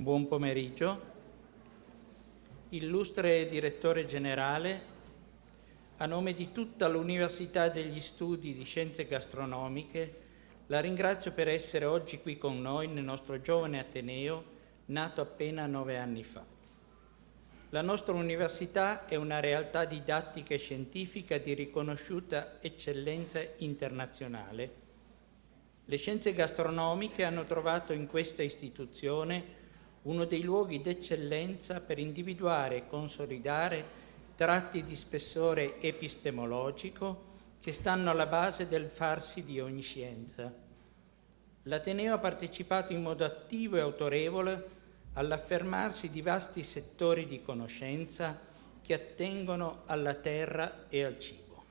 buon pomeriggio. Illustre Direttore Generale, a nome di tutta l'Università degli Studi di Scienze Gastronomiche, la ringrazio per essere oggi qui con noi nel nostro giovane Ateneo, nato appena 9 anni fa. La nostra università è una realtà didattica e scientifica di riconosciuta eccellenza internazionale. Le scienze gastronomiche hanno trovato in questa istituzione uno dei luoghi d'eccellenza per individuare e consolidare tratti di spessore epistemologico che stanno alla base del farsi di ogni scienza. L'Ateneo ha partecipato in modo attivo e autorevole all'affermarsi di vasti settori di conoscenza che attengono alla terra e al cibo.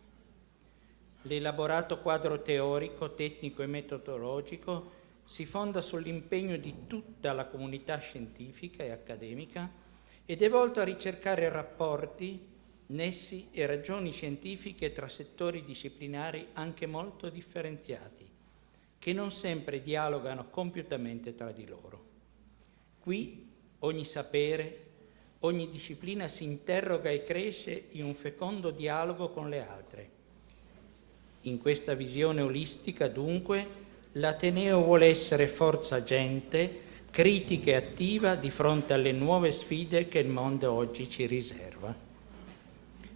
L'elaborato quadro teorico, tecnico e metodologico si fonda sull'impegno di tutta la comunità scientifica e accademica ed è volto a ricercare rapporti, nessi e ragioni scientifiche tra settori disciplinari anche molto differenziati, che non sempre dialogano compiutamente tra di loro. Qui ogni sapere, ogni disciplina si interroga e cresce in un fecondo dialogo con le altre. In questa visione olistica, dunque, l'Ateneo vuole essere forza agente, critica e attiva di fronte alle nuove sfide che il mondo oggi ci riserva.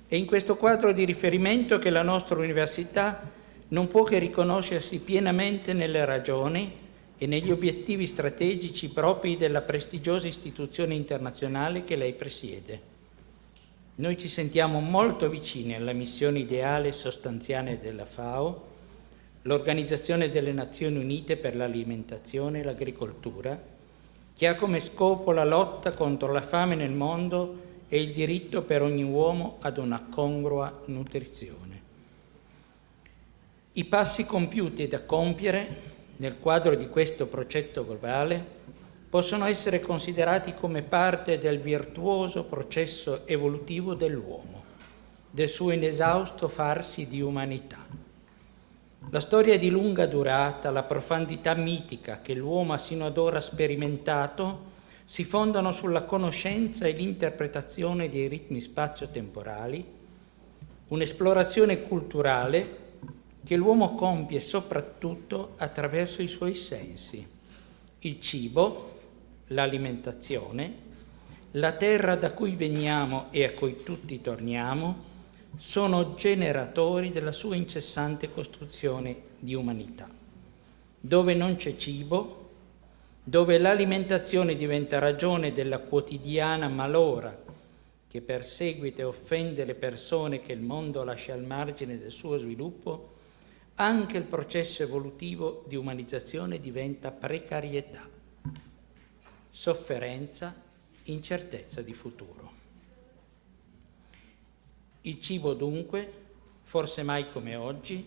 È in questo quadro di riferimento che la nostra università non può che riconoscersi pienamente nelle ragioni e negli obiettivi strategici propri della prestigiosa istituzione internazionale che lei presiede. Noi ci sentiamo molto vicini alla missione ideale e sostanziale della FAO, l'Organizzazione delle Nazioni Unite per l'alimentazione e l'agricoltura, che ha come scopo la lotta contro la fame nel mondo e il diritto per ogni uomo ad una congrua nutrizione. I passi compiuti e da compiere nel quadro di questo progetto globale possono essere considerati come parte del virtuoso processo evolutivo dell'uomo, del suo inesausto farsi di umanità. La storia di lunga durata, la profondità mitica che l'uomo ha sino ad ora sperimentato si fondano sulla conoscenza e l'interpretazione dei ritmi spazio-temporali, un'esplorazione culturale che l'uomo compie soprattutto attraverso i suoi sensi, il cibo, l'alimentazione, la terra da cui veniamo e a cui tutti torniamo, sono generatori della sua incessante costruzione di umanità. Dove non c'è cibo, dove l'alimentazione diventa ragione della quotidiana malora che perseguita e offende le persone che il mondo lascia al margine del suo sviluppo, anche il processo evolutivo di umanizzazione diventa precarietà, sofferenza, incertezza di futuro. Il cibo dunque, forse mai come oggi,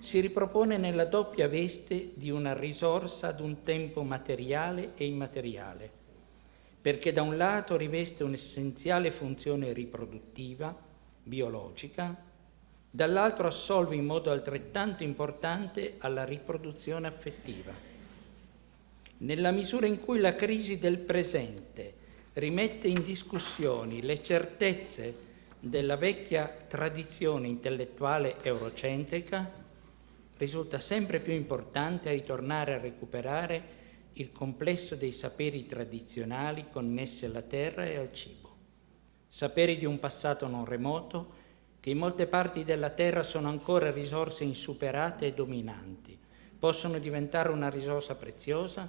si ripropone nella doppia veste di una risorsa ad un tempo materiale e immateriale, perché da un lato riveste un'essenziale funzione riproduttiva, biologica, dall'altro assolve in modo altrettanto importante alla riproduzione affettiva. Nella misura in cui la crisi del presente rimette in discussione le certezze della vecchia tradizione intellettuale eurocentrica, risulta sempre più importante ritornare a recuperare il complesso dei saperi tradizionali connessi alla terra e al cibo, saperi di un passato non remoto che in molte parti della terra sono ancora risorse insuperate e dominanti, possono diventare una risorsa preziosa,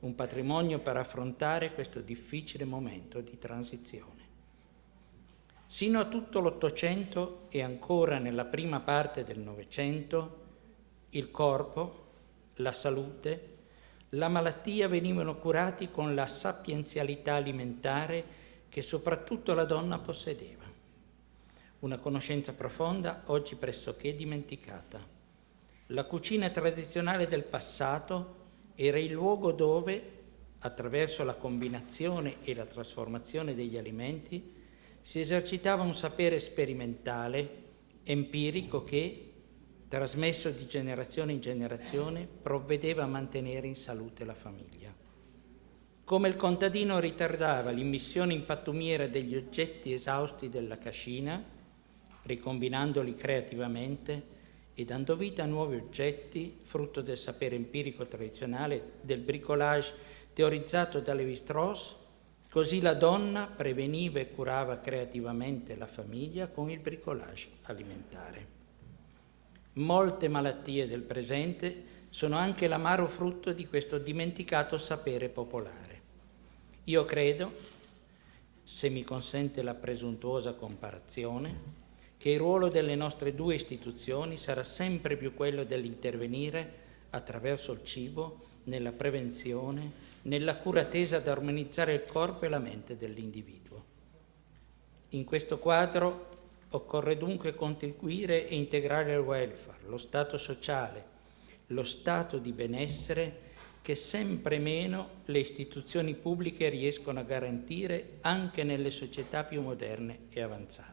un patrimonio per affrontare questo difficile momento di transizione. Sino a tutto l'Ottocento e ancora nella prima parte del Novecento, il corpo, la salute, la malattia venivano curati con la sapienzialità alimentare che soprattutto la donna possedeva. Una conoscenza profonda, oggi pressoché dimenticata. La cucina tradizionale del passato era il luogo dove, attraverso la combinazione e la trasformazione degli alimenti, si esercitava un sapere sperimentale, empirico che, trasmesso di generazione in generazione, provvedeva a mantenere in salute la famiglia. come il contadino ritardava l'immissione in pattumiera degli oggetti esausti della cascina, ricombinandoli creativamente e dando vita a nuovi oggetti, frutto del sapere empirico tradizionale del bricolage teorizzato da Lévi-Strauss, così la donna preveniva e curava creativamente la famiglia con il bricolage alimentare. Molte malattie del presente sono anche l'amaro frutto di questo dimenticato sapere popolare. Io credo, se mi consente la presuntuosa comparazione, che il ruolo delle nostre due istituzioni sarà sempre più quello dell'intervenire attraverso il cibo nella prevenzione, nella cura tesa ad armonizzare il corpo e la mente dell'individuo. In questo quadro occorre dunque contribuire e integrare il welfare, lo stato sociale, lo stato di benessere che sempre meno le istituzioni pubbliche riescono a garantire anche nelle società più moderne e avanzate.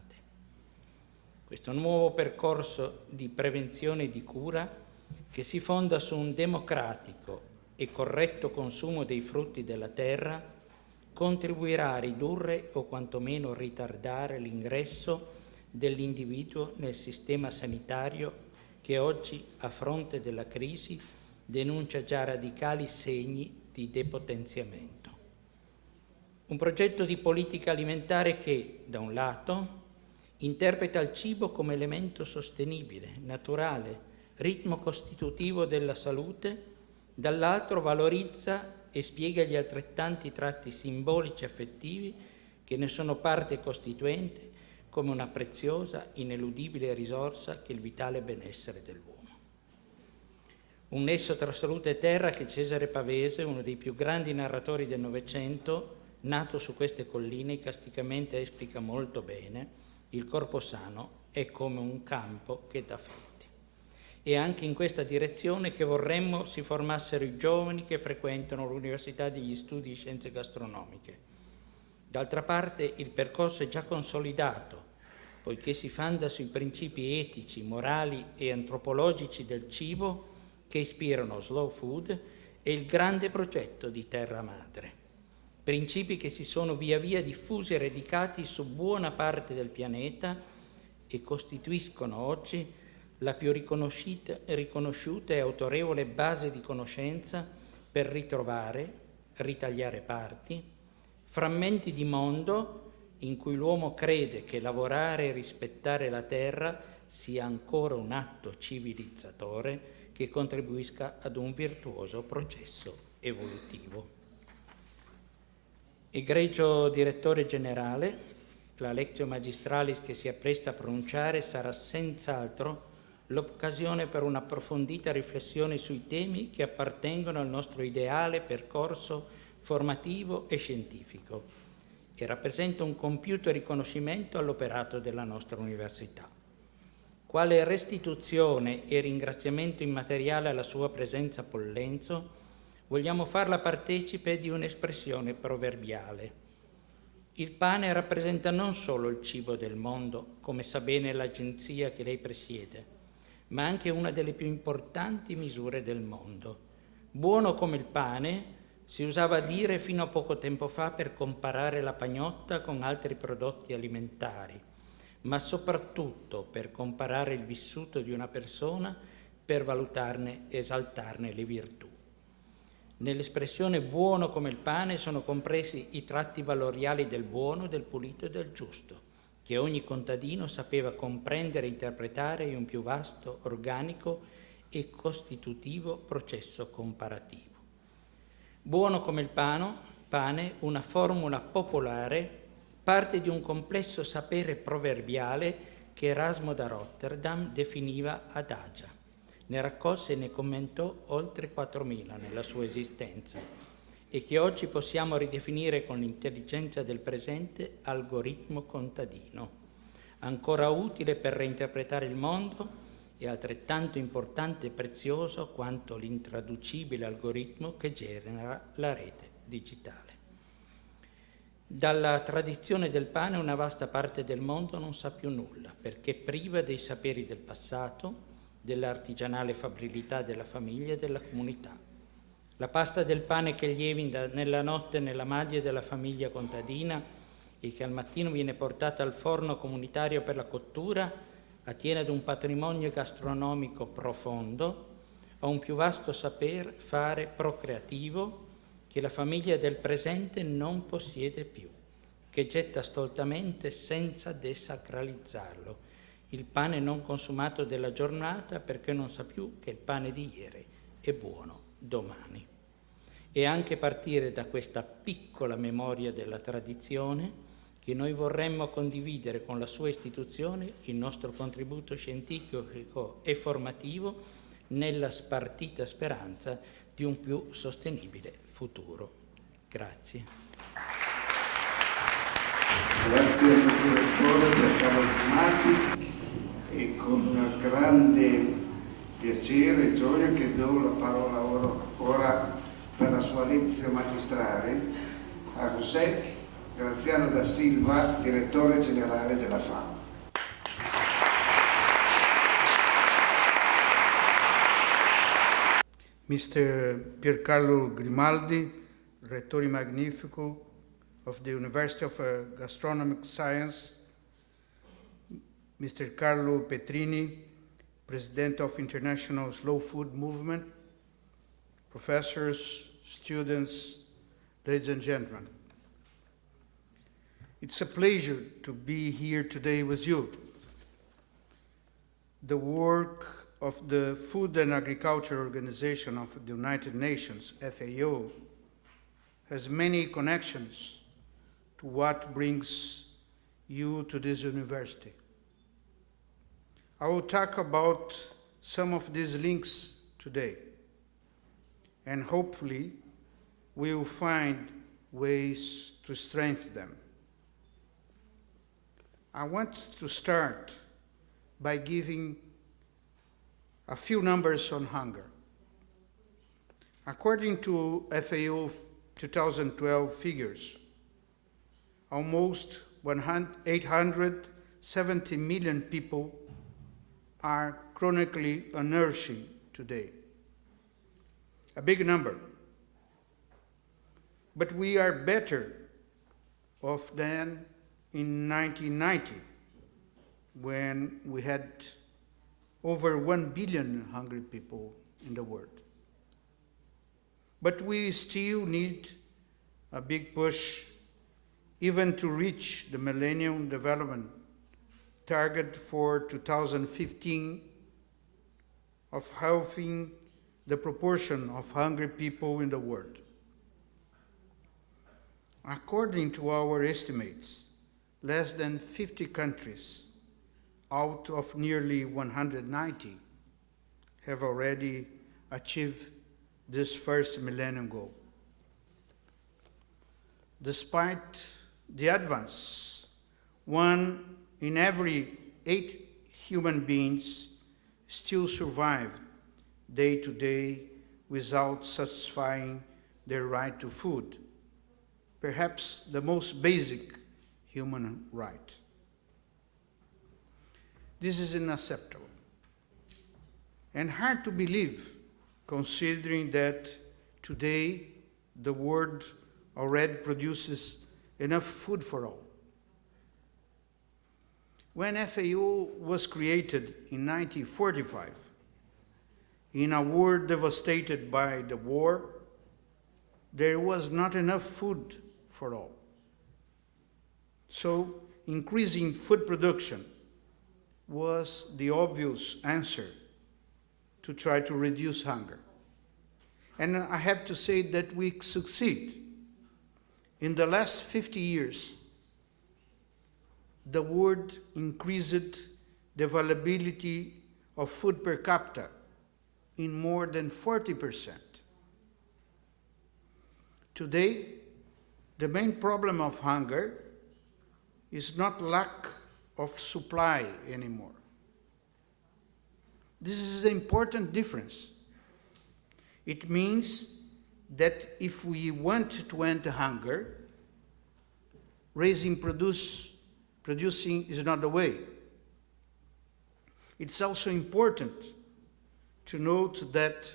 Questo nuovo percorso di prevenzione e di cura, che si fonda su un democratico e corretto consumo dei frutti della terra, contribuirà a ridurre o quantomeno ritardare l'ingresso dell'individuo nel sistema sanitario che oggi, a fronte della crisi, denuncia già radicali segni di depotenziamento. Un progetto di politica alimentare che, da un lato, interpreta il cibo come elemento sostenibile, naturale, ritmo costitutivo della salute, dall'altro valorizza e spiega gli altrettanti tratti simbolici e affettivi che ne sono parte costituente come una preziosa, ineludibile risorsa che è il vitale benessere dell'uomo. Un nesso tra salute e terra che Cesare Pavese, uno dei più grandi narratori del Novecento, nato su queste colline, icasticamente esplica molto bene: il corpo sano è come un campo che dà frutti. È anche in questa direzione che vorremmo si formassero i giovani che frequentano l'Università degli Studi di Scienze Gastronomiche. D'altra parte il percorso è già consolidato, poiché si fonda sui principi etici, morali e antropologici del cibo che ispirano Slow Food e il grande progetto di Terra Madre. Principi che si sono via via diffusi e radicati su buona parte del pianeta e costituiscono oggi la più riconosciuta e autorevole base di conoscenza per ritrovare, ritagliare parti, frammenti di mondo in cui l'uomo crede che lavorare e rispettare la terra sia ancora un atto civilizzatore che contribuisca ad un virtuoso processo evolutivo. Egregio direttore generale, la Lectio Magistralis che si appresta a pronunciare sarà senz'altro l'occasione per un'approfondita riflessione sui temi che appartengono al nostro ideale percorso formativo e scientifico e rappresenta un compiuto riconoscimento all'operato della nostra università. Quale restituzione e ringraziamento immateriale alla sua presenza a Pollenzo, vogliamo farla partecipe di un'espressione proverbiale. Il pane rappresenta non solo il cibo del mondo, come sa bene l'agenzia che lei presiede, ma anche una delle più importanti misure del mondo. Buono come il pane, si usava dire fino a poco tempo fa per comparare la pagnotta con altri prodotti alimentari, ma soprattutto per comparare il vissuto di una persona, per valutarne e esaltarne le virtù. Nell'espressione buono come il pane sono compresi i tratti valoriali del buono, del pulito e del giusto, che ogni contadino sapeva comprendere e interpretare in un più vasto, organico e costitutivo processo comparativo. Buono come il pane, una formula popolare, parte di un complesso sapere proverbiale che Erasmo da Rotterdam definiva adagia. Ne raccolse e ne commentò oltre 4.000 nella sua esistenza e che oggi possiamo ridefinire con l'intelligenza del presente algoritmo contadino, ancora utile per reinterpretare il mondo e altrettanto importante e prezioso quanto l'intraducibile algoritmo che genera la rete digitale. Dalla tradizione del pane una vasta parte del mondo non sa più nulla, perché priva dei saperi del passato, dell'artigianale fabbrilità della famiglia e della comunità. La pasta del pane che lievita nella notte nella maglia della famiglia contadina e che al mattino viene portata al forno comunitario per la cottura attiene ad un patrimonio gastronomico profondo, a un più vasto saper fare procreativo che la famiglia del presente non possiede più, che getta stoltamente senza desacralizzarlo, il pane non consumato della giornata perché non sa più che il pane di ieri è buono domani. E anche partire da questa piccola memoria della tradizione che noi vorremmo condividere con la sua istituzione il nostro contributo scientifico e formativo nella spartita speranza di un più sostenibile futuro. Grazie. Grazie al nostro rettore Giancarlo Grimati e con grande piacere e gioia che do la parola ora per la sua lezione magistrale a José Graziano da Silva, direttore generale della FAO. Mr. Piercarlo Grimaldi, Rettore Magnifico of the University of Gastronomic Sciences, Mr. Carlo Petrini, President of International Slow Food Movement, professors, students, ladies and gentlemen. It's a pleasure to be here today with you. The work of the Food and Agriculture Organization of the United Nations, FAO, has many connections to what brings you to this university. I will talk about some of these links today, and hopefully we will find ways to strengthen them. I want to start by giving a few numbers on hunger. According to FAO 2012 figures, almost 870 million people are chronically nourishing today. A big number. But we are better off than in 1990, when we had over 1 billion hungry people in the world. But we still need a big push even to reach the Millennium Development Target for 2015 of halving the proportion of hungry people in the world. According to our estimates, less than 50 countries out of nearly 190 have already achieved this first millennium goal. Despite the advance, 1 in every 8 human beings still survive day to day without satisfying their right to food, perhaps the most basic human right. This is unacceptable and hard to believe, considering that today the world already produces enough food for all. When FAO was created in 1945, in a world devastated by the war, there was not enough food for all. So increasing food production was the obvious answer to try to reduce hunger. And I have to say that we succeed. In the last 50 years, the world increased the availability of food per capita in more than 40%. Today, the main problem of hunger is not lack of supply anymore. This is an important difference. It means that if we want to end hunger, producing is not the way. It's also important to note that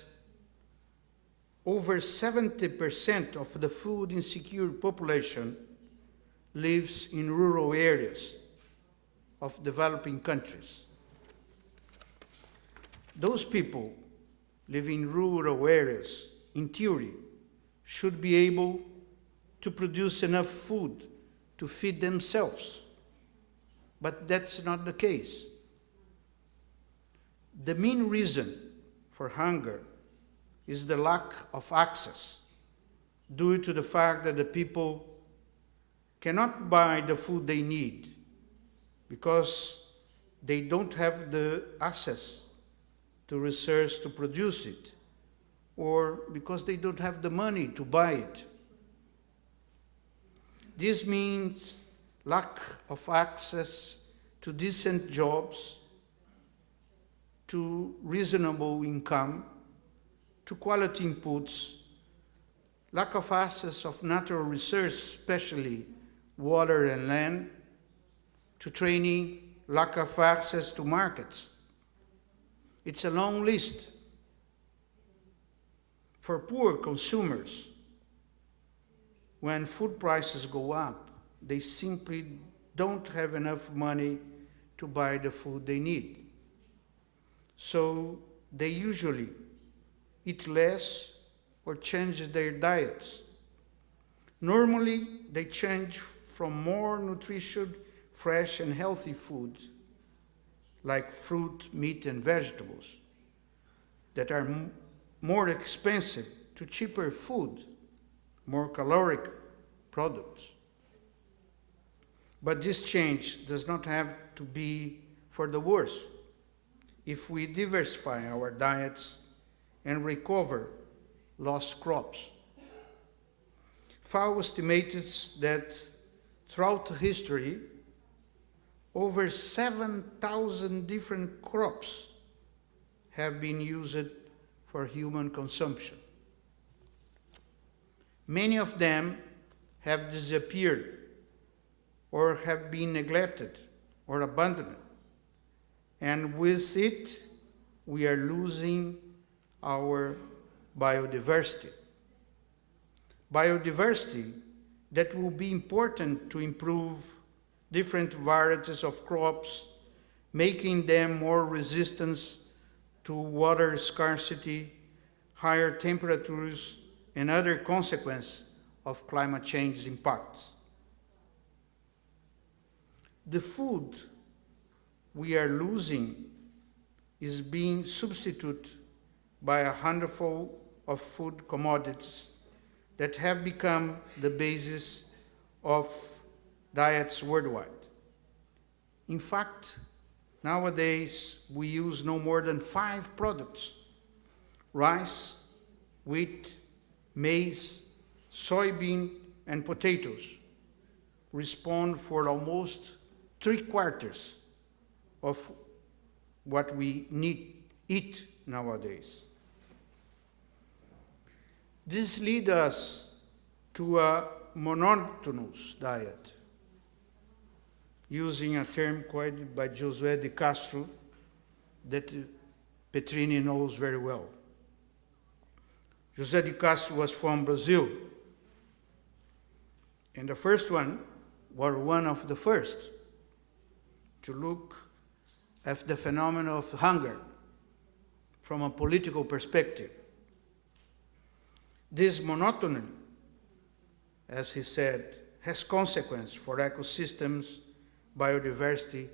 over 70% of the food insecure population lives in rural areas of developing countries. Those people living in rural areas, in theory, should be able to produce enough food to feed themselves. But that's not the case. The main reason for hunger is the lack of access, due to the fact that the people cannot buy the food they need because they don't have the access to research to produce it, or because they don't have the money to buy it. This means lack of access to decent jobs, to reasonable income, to quality inputs, lack of access of natural resource, especially water and land, to training, lack of access to markets. It's a long list. For poor consumers, when food prices go up, they simply don't have enough money to buy the food they need. So they usually eat less or change their diets. Normally, they change from more nutritious, fresh and healthy foods, like fruit, meat and vegetables, that are more expensive, to cheaper food, more caloric products. But this change does not have to be for the worse. If we diversify our diets and recover lost crops. FAO estimates that throughout history, over 7,000 different crops have been used for human consumption. Many of them have disappeared or have been neglected or abandoned. And with it, we are losing our biodiversity. Biodiversity that will be important to improve different varieties of crops, making them more resistant to water scarcity, higher temperatures, and other consequences of climate change impacts. The food we are losing is being substituted by a handful of food commodities that have become the basis of diets worldwide. In fact, nowadays we use no more than 5 products: rice, wheat, maize, soybean, and potatoes respond for almost 3/4 of what we eat nowadays. This leads us to a monotonous diet, using a term coined by José de Castro that Petrini knows very well. José de Castro was from Brazil, and the first one, or one of the first, to look at the phenomenon of hunger from a political perspective. This monotony, as he said, has consequences for ecosystems, biodiversity,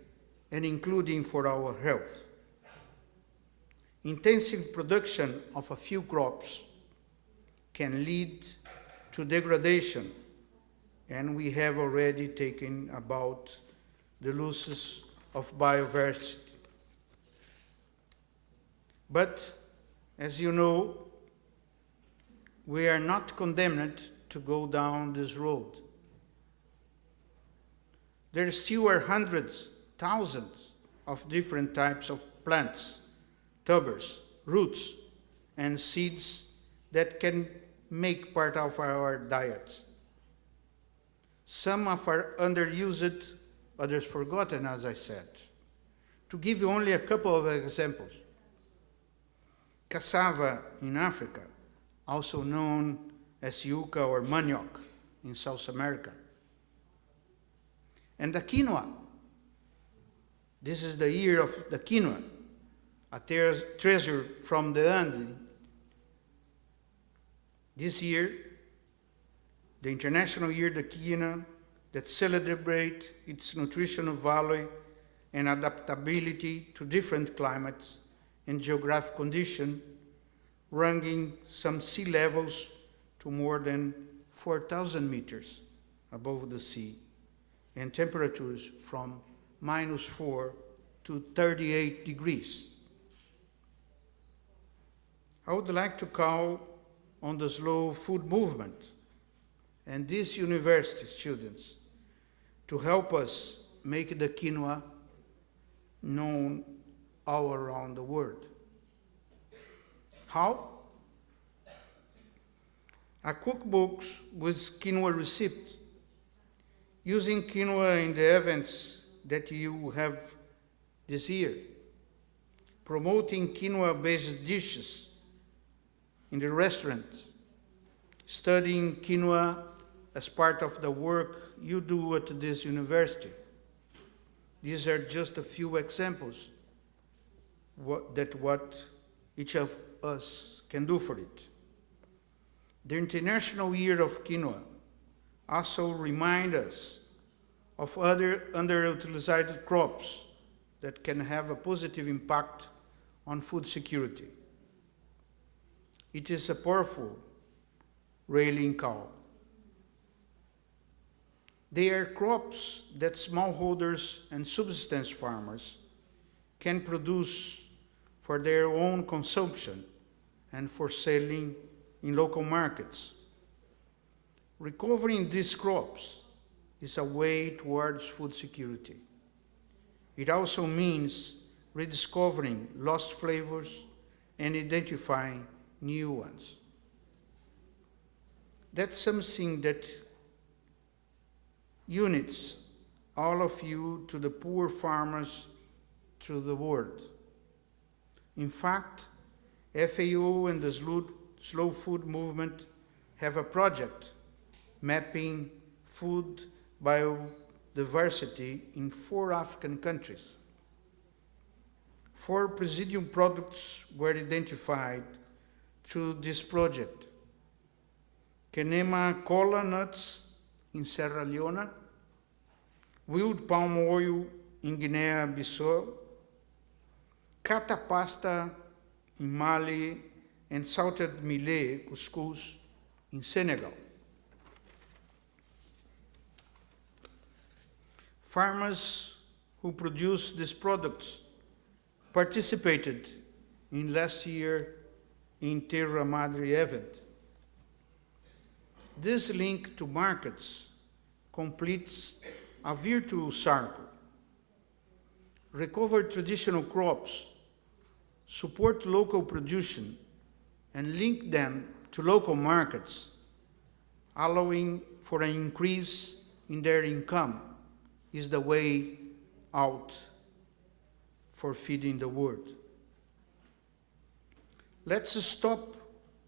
and including for our health. Intensive production of a few crops can lead to degradation, and we have already taken about the losses of biodiversity. But, as you know, we are not condemned to go down this road. There still are hundreds, thousands of different types of plants, tubers, roots, and seeds that can make part of our diets. Some are underused, others forgotten, as I said. To give you only a couple of examples, cassava in Africa also known as yuca or manioc in South America. And the quinoa. This is the year of the quinoa, a treasure from the Andes. This year, the International Year of the Quinoa, that celebrates its nutritional value and adaptability to different climates and geographic conditions, ranging some sea levels to more than 4,000 meters above the sea, and temperatures from -4 to 38 degrees. I would like to call on the slow food movement and these university students to help us make the quinoa known all around the world. How? A cookbook with quinoa recipes, using quinoa in the events that you have this year, promoting quinoa-based dishes in the restaurants, studying quinoa as part of the work you do at this university. These are just a few examples what each of us can do for it. The International Year of Quinoa also reminds us of other underutilized crops that can have a positive impact on food security. It is a powerful rallying call. They are crops that smallholders and subsistence farmers can produce for their own consumption and for selling in local markets. Recovering these crops is a way towards food security. It also means rediscovering lost flavors and identifying new ones. That's something that unites all of you to the poor farmers through the world. In fact, FAO and the slow food movement have a project mapping food biodiversity in 4 African countries. 4 presidium products were identified through this project. Kenema cola nuts in Sierra Leone, wild palm oil in Guinea-Bissau, kata pasta in Mali, and salted millet couscous in Senegal. Farmers who produce these products participated in last year in Terra Madre event. This link to markets completes a virtuous circle. Recover traditional crops, support local production, and link them to local markets, allowing for an increase in their income is the way out for feeding the world. Let's stop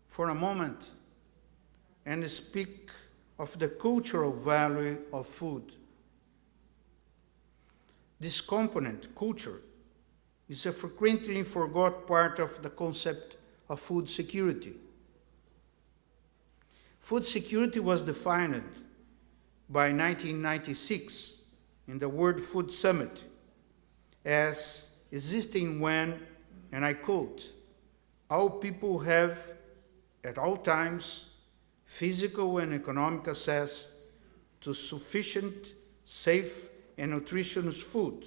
for a moment and speak of the cultural value of food. This component, culture, is a frequently forgotten part of the concept of food security. Food security was defined by 1996 in the World Food Summit as existing when, and I quote, all people have at all times physical and economic access to sufficient, safe, and nutritious food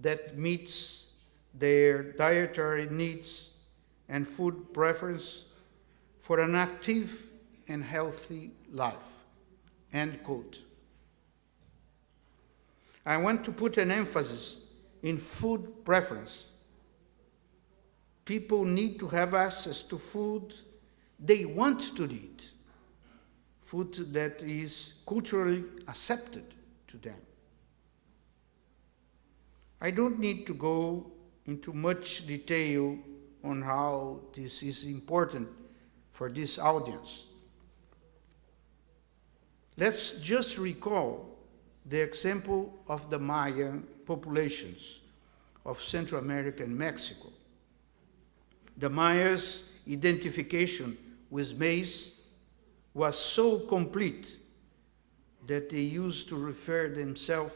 that meets their dietary needs and food preference for an active and healthy life, end quote. I want to put an emphasis in food preference. People need to have access to food they want to eat, food that is culturally accepted to them. I don't need to go into much detail on how this is important for this audience. Let's just recall the example of the Maya populations of Central America and Mexico. The Mayas' identification with maize was so complete that they used to refer themselves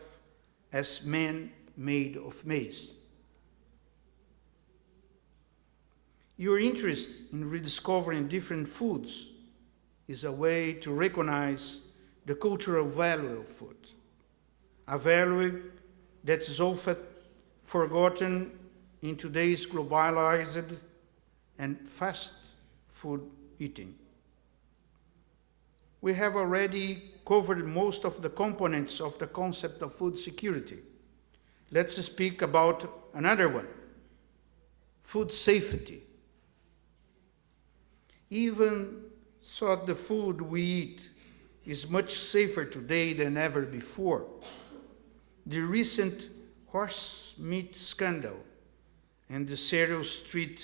as men made of maize. Your interest in rediscovering different foods is a way to recognize the cultural value of food, a value that is often forgotten in today's globalized and fast food eating. We have already covered most of the components of the concept of food security. Let's speak about another one, food safety. Even so, the food we eat is much safer today than ever before. The recent horse meat scandal and the serious threat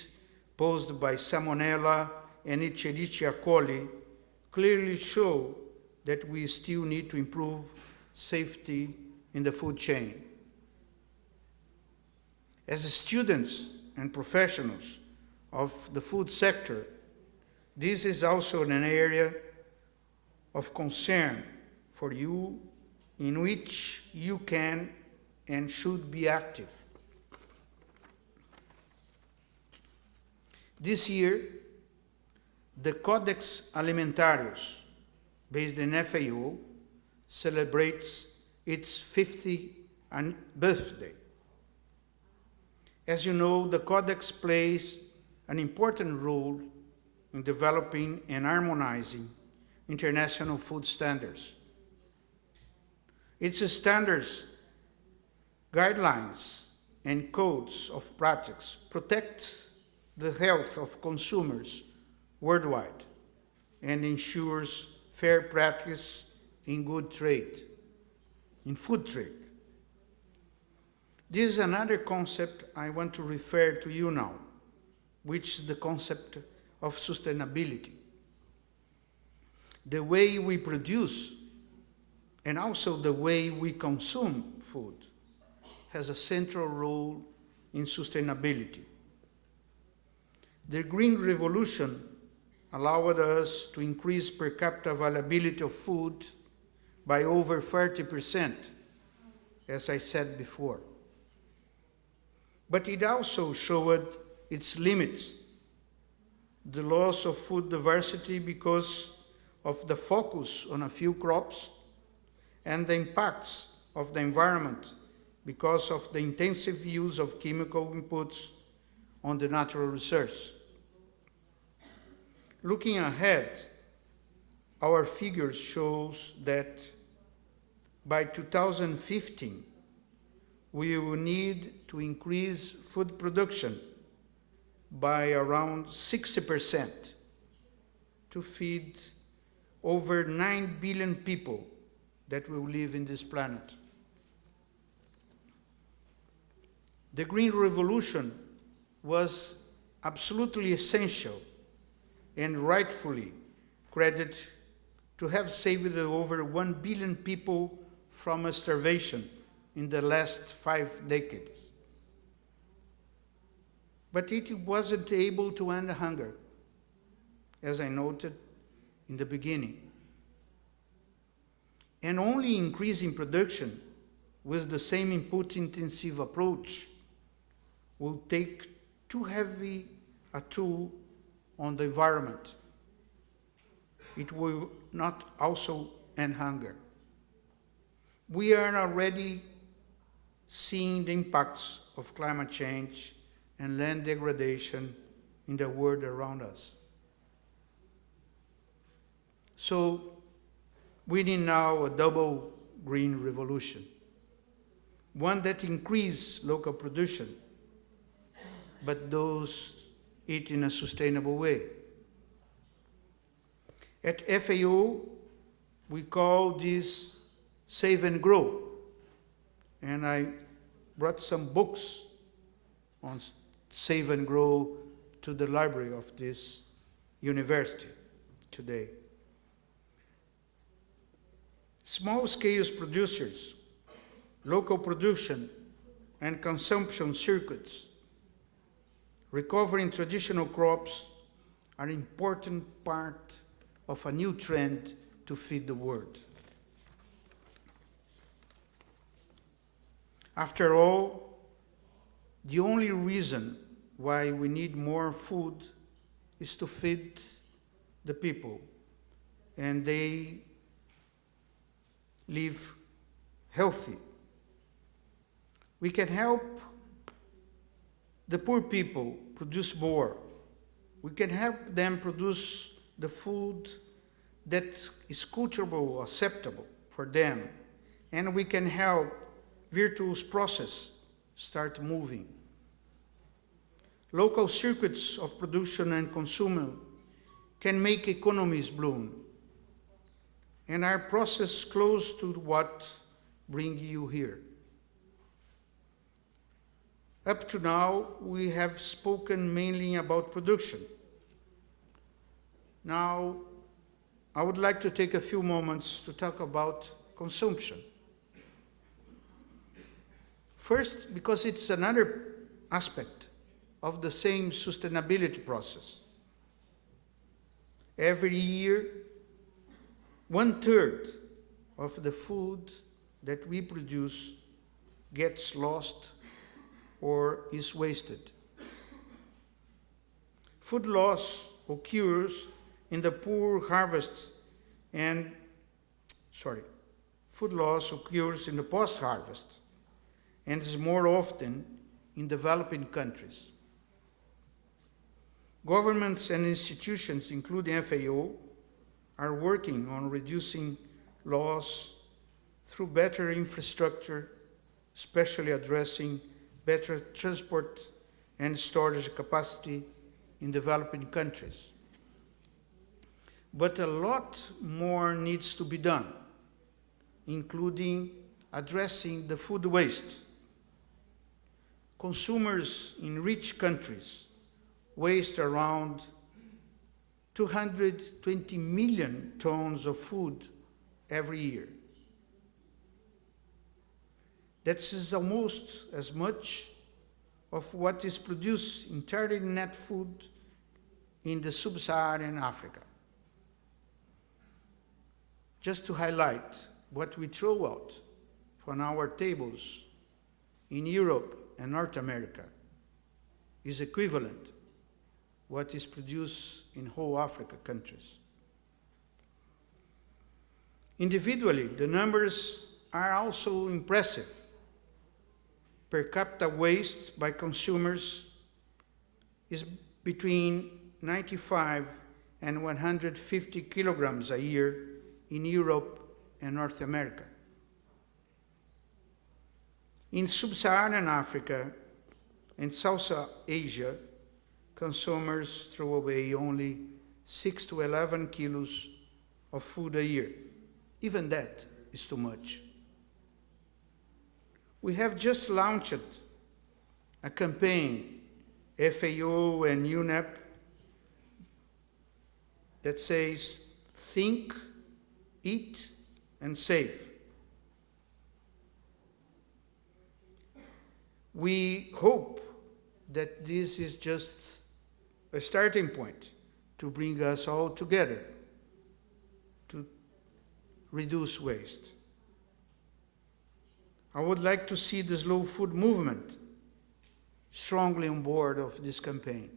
posed by Salmonella and Escherichia coli clearly show that we still need to improve safety in the food chain. As students and professionals of the food sector, this is also an area of concern for you in which you can and should be active. This year, the Codex Alimentarius, based in FAO, celebrates its 50th birthday. As you know, the Codex plays an important role in developing and harmonizing international food standards. Its standards, guidelines, and codes of practice protect the health of consumers worldwide and ensures fair practice in food trade. This is another concept I want to refer to you now, which is the concept of sustainability. The way we produce and also the way we consume food has a central role in sustainability. The Green Revolution allowed us to increase per capita availability of food by over 30%, as I said before. But it also showed its limits, the loss of food diversity because of the focus on a few crops, and the impacts of the environment because of the intensive use of chemical inputs on the natural resource. Looking ahead, our figures shows that by 2015, we will need to increase food production by around 60% to feed over 9 billion people that will live in this planet. The Green Revolution was absolutely essential and rightfully credited to have saved over 1 billion people from starvation in the last 5 decades. But it wasn't able to end hunger, as I noted in the beginning. And only increasing production with the same input-intensive approach will take too heavy a toll on the environment. It will not also end hunger. We are already seeing the impacts of climate change and land degradation in the world around us. So we need now a double green revolution, one that increases local production, but does it in a sustainable way. At FAO, we call this Save and Grow, and I brought some books on Save and Grow to the library of this university today. Small-scale producers, local production and consumption circuits, recovering traditional crops are an important part of a new trend to feed the world. After all, the only reason why we need more food is to feed the people, and they live healthy. We can help the poor people produce more. We can help them produce the food that is culturally acceptable for them, and we can help virtuous process start moving. Local circuits of production and consumer can make economies bloom, and our process close to what brings you here. Up to now, we have spoken mainly about production. Now, I would like to take a few moments to talk about consumption. First, because it's another aspect of the same sustainability process. Every year, 1/3 of the food that we produce gets lost or is wasted. Food loss occurs in the post-harvest and is more often in developing countries. Governments and institutions, including FAO, are working on reducing loss through better infrastructure, especially addressing better transport and storage capacity in developing countries. But a lot more needs to be done, including addressing the food waste. Consumers in rich countries waste around 220 million tons of food every year. That is almost as much of what is produced entirely in net food in the sub-Saharan Africa. Just to highlight what we throw out on our tables in Europe and North America is equivalent what is produced in whole Africa countries. Individually, the numbers are also impressive. Per capita waste by consumers is between 95 and 150 kilograms a year in Europe and North America. In sub-Saharan Africa and South Asia, consumers throw away only 6 to 11 kilos of food a year. Even that is too much. We have just launched a campaign, FAO and UNEP, that says, think, eat, and save. We hope that this is just a starting point to bring us all together to reduce waste. I would like to see the slow food movement strongly on board of this campaign.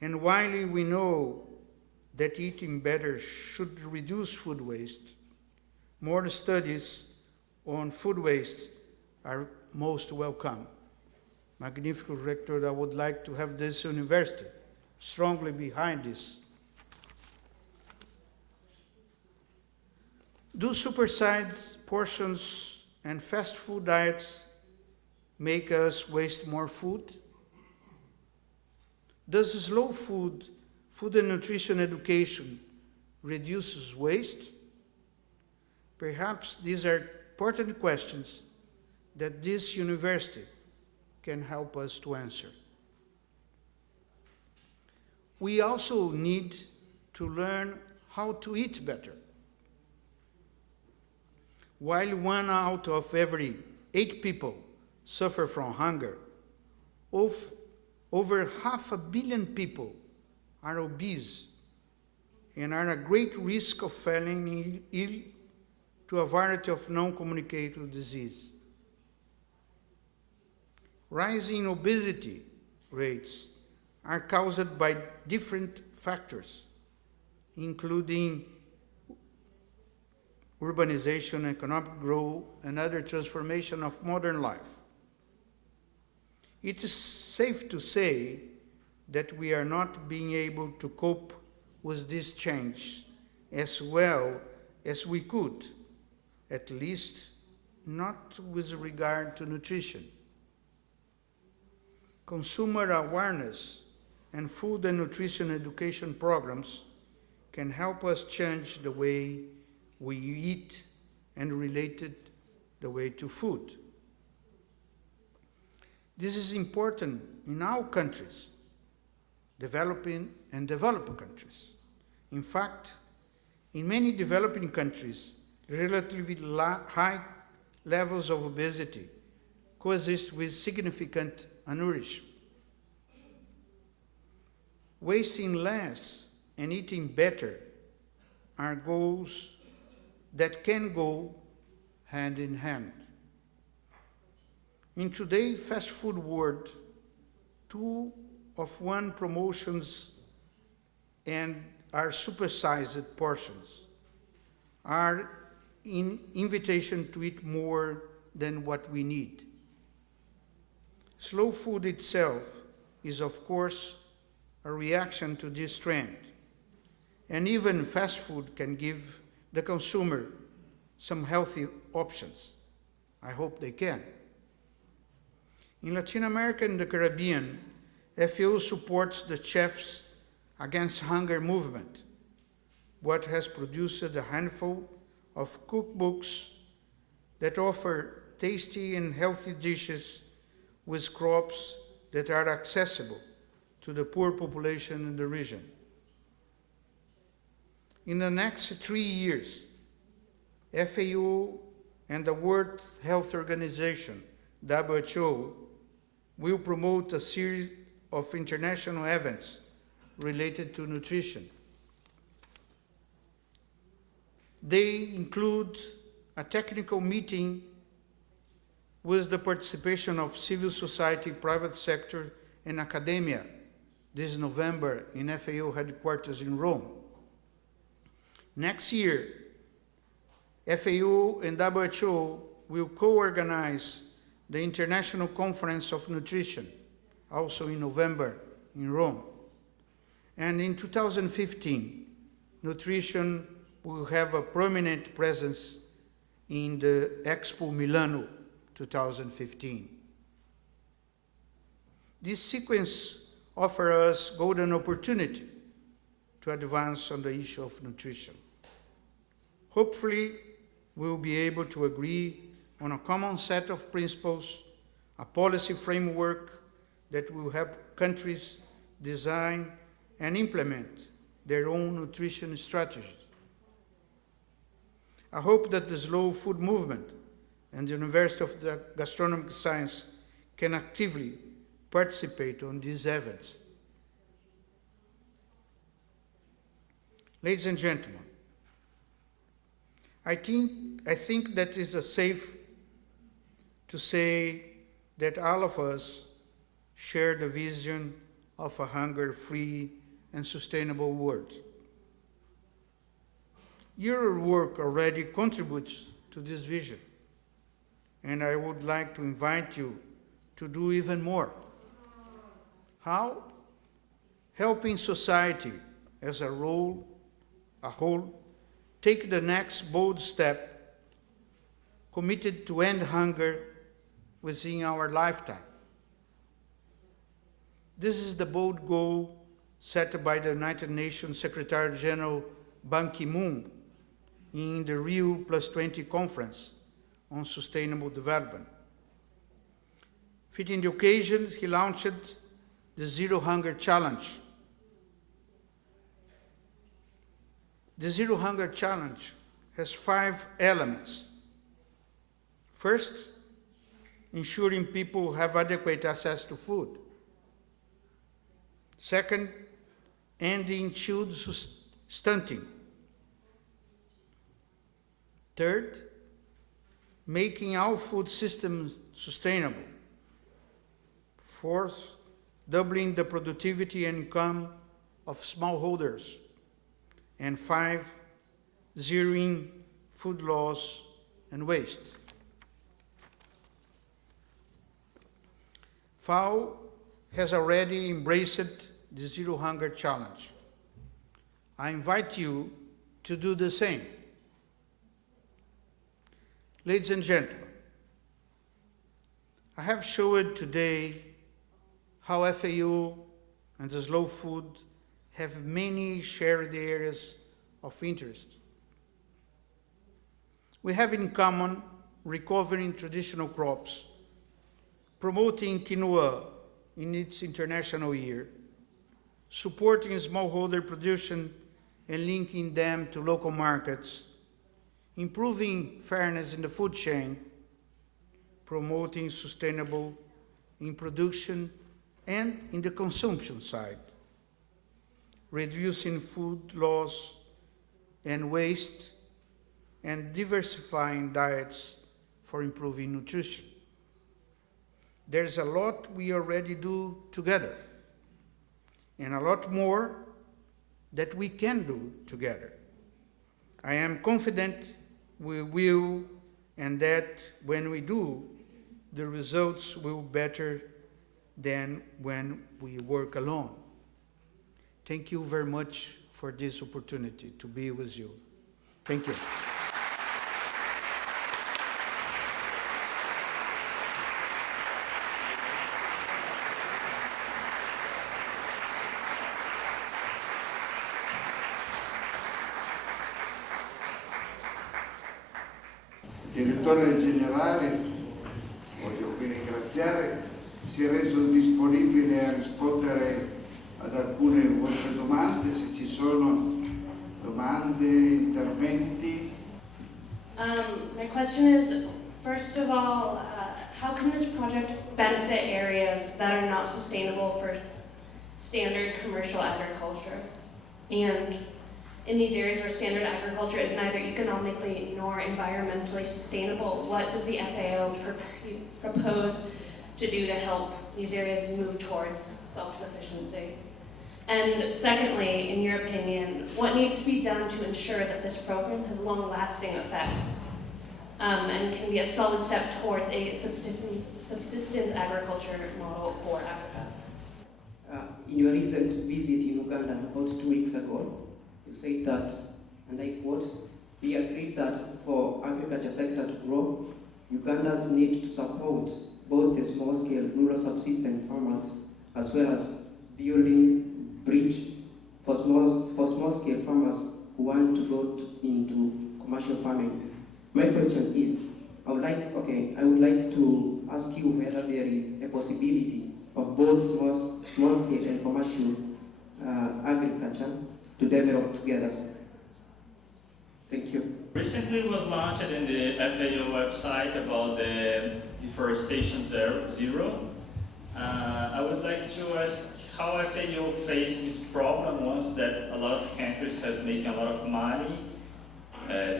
And while we know that eating better should reduce food waste, more studies on food waste are most welcome. Magnifico Rector, I would like to have this university strongly behind this. Do supersized portions and fast food diets make us waste more food? Does slow food and nutrition education reduces waste? Perhaps these are important questions that this university can help us to answer. we also need to learn how to eat better. While 1 out of every 8 people suffer from hunger, over 500 million people are obese and are at great risk of falling ill to a variety of non-communicable diseases. Rising obesity rates are caused by different factors, including urbanization, economic growth, and other transformation of modern life. It is safe to say that we are not being able to cope with this change as well as we could, at least not with regard to nutrition. Consumer awareness and food and nutrition education programs can help us change the way we eat and related the way to food. This is important in all countries, developing and developed countries. In fact, in many developing countries, relatively high levels of obesity coexist with significant malnourishment. Wasting less and eating better are goals that can go hand in hand. In today's fast food world, 2 of 1 promotions and are supersized portions are in invitation to eat more than what we need. Slow food itself is, of course, a reaction to this trend, and even fast food can give the consumer some healthy options. I hope they can. In Latin America and the Caribbean, FAO supports the Chefs Against Hunger movement, what has produced a handful of cookbooks that offer tasty and healthy dishes with crops that are accessible to the poor population in the region. In the next 3 years, FAO and the World Health Organization, WHO, will promote a series of international events related to nutrition. They include a technical meeting with the participation of civil society, private sector, and academia this November in FAO headquarters in Rome. Next year, FAO and WHO will co-organize the International Conference of Nutrition, also in November in Rome. And in 2015, nutrition will have a prominent presence in the Expo Milano 2015. This sequence offers us golden opportunity to advance on the issue of nutrition. Hopefully, we'll be able to agree on a common set of principles, a policy framework that will help countries design and implement their own nutrition strategies. I hope that the slow food movement and the University of Gastronomic Sciences can actively participate on these events. Ladies and gentlemen, I think that is safe to say that all of us share the vision of a hunger-free and sustainable world. Your work already contributes to this vision, and I would like to invite you to do even more. How? Helping society as a whole, take the next bold step, committed to end hunger within our lifetime. This is the bold goal set by the United Nations Secretary General Ban Ki-moon in the Rio +20 conference on sustainable development. Fitting the occasion, he launched the Zero Hunger Challenge, The Zero Hunger Challenge has 5 elements. First, ensuring people have adequate access to food. Second, ending child stunting. Third, making our food system sustainable. Fourth, doubling the productivity and income of smallholders. And 5, zeroing food loss and waste. FAO has already embraced the Zero Hunger Challenge. I invite you to do the same. Ladies and gentlemen, I have showed today how FAO and the slow food have many shared areas of interest. We have in common recovering traditional crops, promoting quinoa in its international year, supporting smallholder production and linking them to local markets, improving fairness in the food chain, promoting sustainable in production and in the consumption side, reducing food loss and waste, and diversifying diets for improving nutrition. There's a lot we already do together, and a lot more that we can do together. I am confident we will, and that when we do, the results will be better than when we work alone. Thank you very much for this opportunity to be with you. Thank you. Direttore generale, voglio qui ringraziare, si è reso disponibile a rispondere ad alcune vostre domande, se ci sono domande, interventi. My question is, first of all, how can this project benefit areas that are not sustainable for standard commercial agriculture? And in these areas where standard agriculture is neither economically nor environmentally sustainable, what does the FAO propose to do to help these areas move towards self-sufficiency? And secondly, in your opinion, what needs to be done to ensure that this program has long-lasting effects and can be a solid step towards a subsistence agriculture model for Africa? In your recent visit in Uganda about 2 weeks ago, you said that, and I quote, "We agreed that for agriculture sector to grow, Ugandans need to support both the small-scale rural subsistence farmers as well as building bridge for small-scale farmers who want to go into commercial farming." My question is, I would like to ask you whether there is a possibility of both small-scale and commercial agriculture to develop together. Thank you. Recently was launched in the FAO website about the deforestation zero. I would like to ask how FAO faces this problem once that a lot of countries has making a lot of money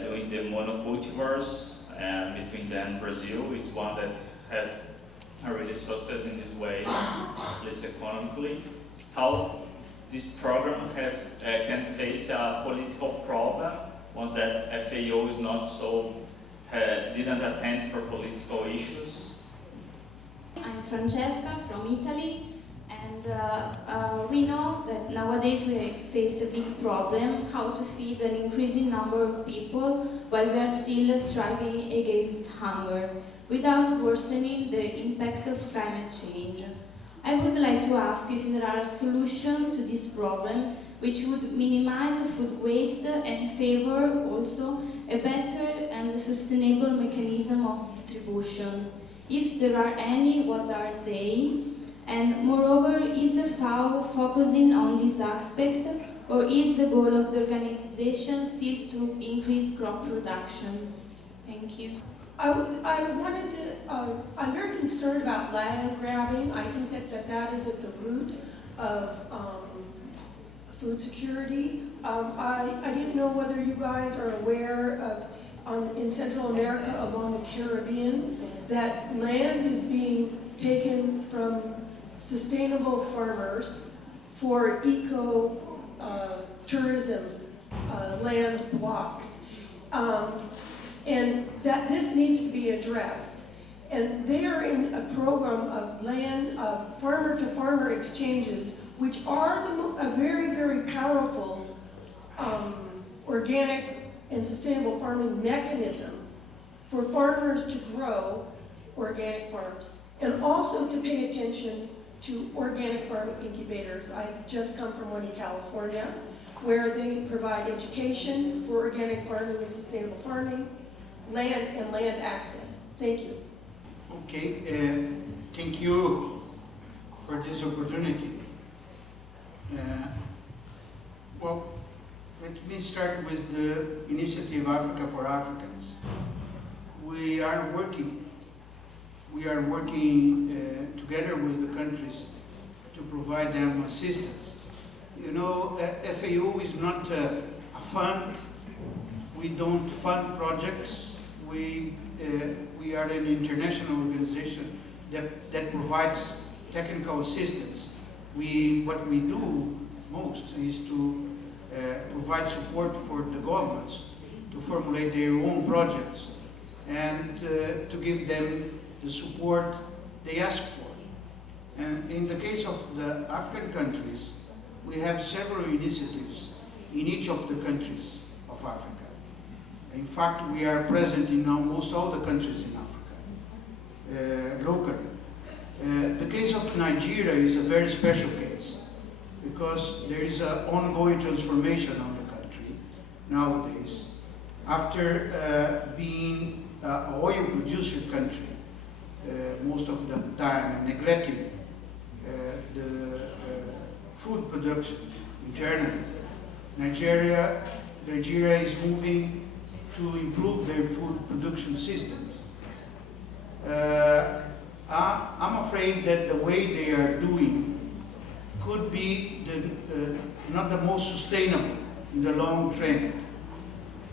doing the monocultures, between them Brazil, it's one that has already success in this way, at least economically. How this program can face a political problem once that FAO is not so, didn't attend for political issues. I'm Francesca from Italy, and we know that nowadays we face a big problem, how to feed an increasing number of people while we are still struggling against hunger, without worsening the impacts of climate change. I would like to ask if there are solutions to this problem which would minimize food waste and favor also a better and sustainable mechanism of distribution. If there are any, what are they? And moreover, is the FAO focusing on this aspect, Or is the goal of the organization still to increase crop production? Thank you. I'm very concerned about land grabbing. I think that is at the root of food security. I didn't know whether you guys are aware of, in Central America along the Caribbean, that land is being taken from sustainable farmers for tourism land blocks. And that this needs to be addressed. And they are in a program of farmer-to-farmer exchanges, which are a very, very powerful organic and sustainable farming mechanism for farmers to grow organic farms, and also to pay attention to organic farming incubators. I've just come from one in California, where they provide education for organic farming and sustainable farming, land and land access. Thank you. Okay, thank you for this opportunity. Well, let me start with the initiative Africa for Africans. We are working together with the countries to provide them assistance. You know, FAO is not a fund. We don't fund projects. We are an international organization that provides technical assistance. What we do most is to provide support for the governments to formulate their own projects and to give them the support they ask for. And in the case of the African countries, we have several initiatives in each of the countries of Africa. In fact, we are present in almost all the countries in Africa, locally. The case of Nigeria is a very special case because there is an ongoing transformation of the country nowadays. After being an oil producer country most of the time and neglecting the food production internally, Nigeria is moving to improve their food production systems. I'm afraid that the way they are doing could be not the most sustainable in the long trend,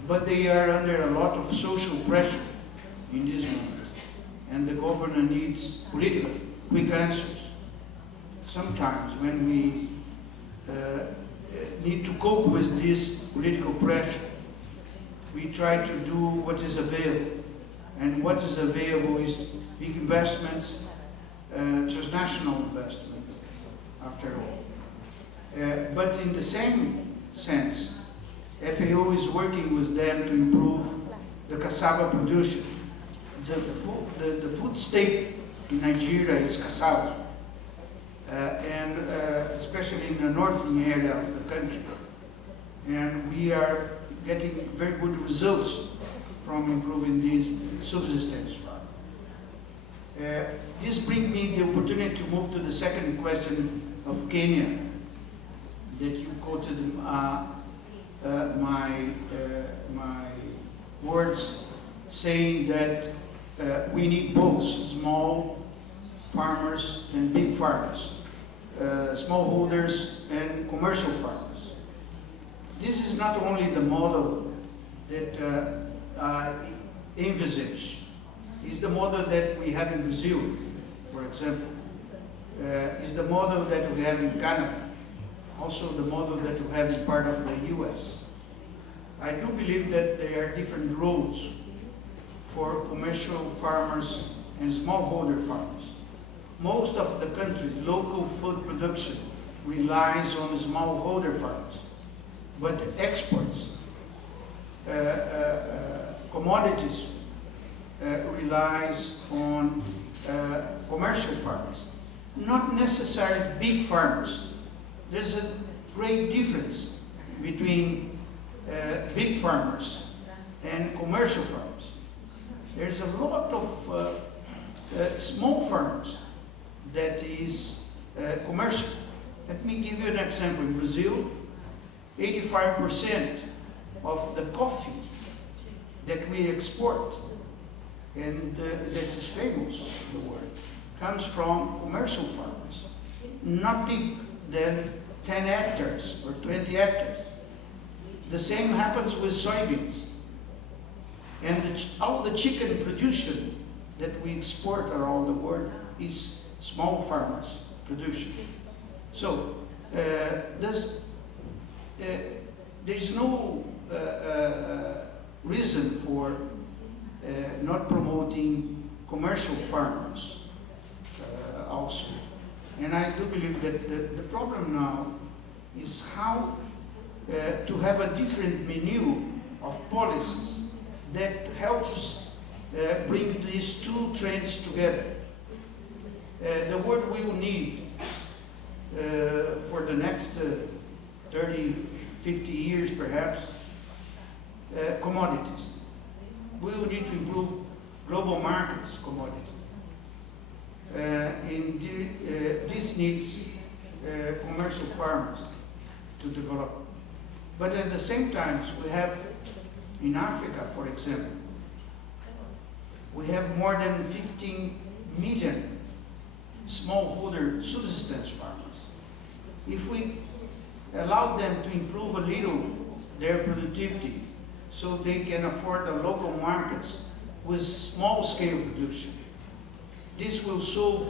but they are under a lot of social pressure in this moment, and the government needs political quick answers. Sometimes when we need to cope with this political pressure, we try to do what is available. And what is available is big investments, transnational investment, after all. But in the same sense, FAO is working with them to improve the cassava production. The food staple in Nigeria is cassava, and especially in the northern area of the country. And we are getting very good results from improving these subsistence farms. This brings me the opportunity to move to the second question of Kenya, that you quoted my words saying that we need both small farmers and big farmers, smallholders and commercial farmers. This is not only the model that I envisage, it's the model that we have in Brazil, for example. It's the model that we have in Canada, also the model that we have in part of the US. I do believe that there are different roles for commercial farmers and smallholder farmers. Most of the country's local food production relies on smallholder farmers, but exports, commodities relies on commercial farmers, not necessarily big farmers. There's a great difference between big farmers and commercial farmers. There's a lot of small farmers that is commercial. Let me give you an example. In Brazil, 85% of the coffee that we export, and that is famous in the world, comes from commercial farmers, not big than 10 hectares or 20 hectares. The same happens with soybeans. And all the chicken production that we export around the world is small farmers' production. So there's no reason for not promoting commercial farmers also. And I do believe that the problem now is how to have a different menu of policies that helps bring these two trends together. The word we will need for the next 30, 50 years perhaps, commodities. We will need to improve global markets commodities. This needs commercial farmers to develop. But at the same time, we have, in Africa, for example, we have more than 15 million smallholder subsistence farmers. If we allow them to improve a little their productivity so they can afford the local markets with small-scale production, this will solve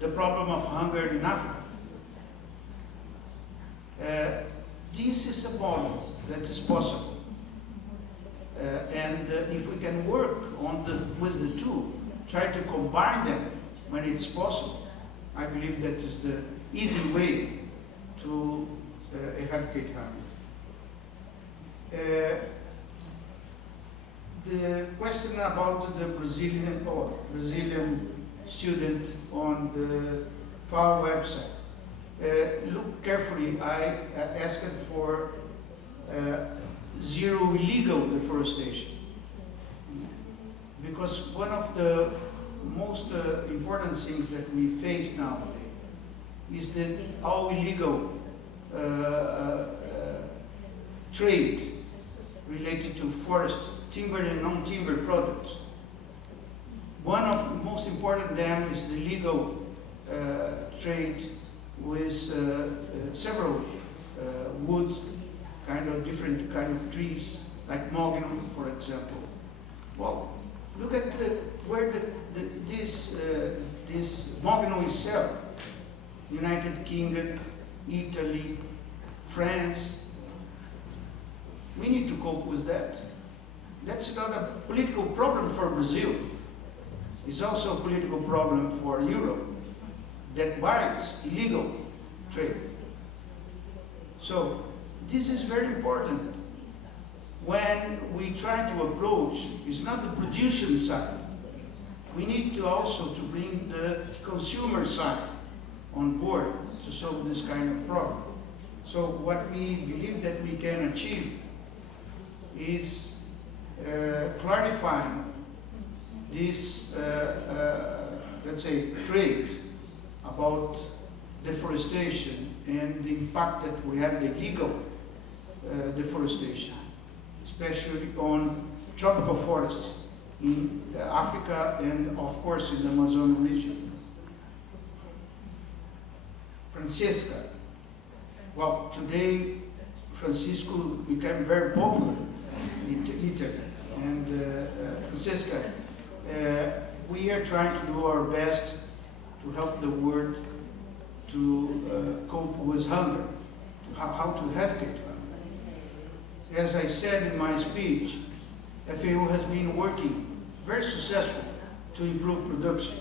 the problem of hunger in Africa. This is a model that is possible. And if we can work on with the two, try to combine them when it's possible, I believe that is the easy way to eradicate hunger. The question about the Brazilian student on the FAO website. Look carefully, I asked for zero illegal deforestation. Because one of the most important things that we face nowadays is that all illegal trade related to forest, timber and non-timber products. One of the most important them is the legal trade with several wood, different kind of trees, like mogno, for example. Well, look at where this mogno is sold. United Kingdom, Italy, France. We need to cope with that. That's not a political problem for Brazil. It's also a political problem for Europe that buys illegal trade. So this is very important. When we try to approach, it's not the production side. We need to also to bring the consumer side on board to solve this kind of problem. So what we believe that we can achieve is clarifying this, let's say, trade about deforestation and the impact that we have the illegal deforestation, especially on tropical forests in Africa and, of course, in the Amazon region. Francesca. Well, today, Francisco became very popular in Italy. And Francesca, we are trying to do our best to help the world to cope with hunger, to how to eradicate hunger. As I said in my speech, FAO has been working very successfully to improve production.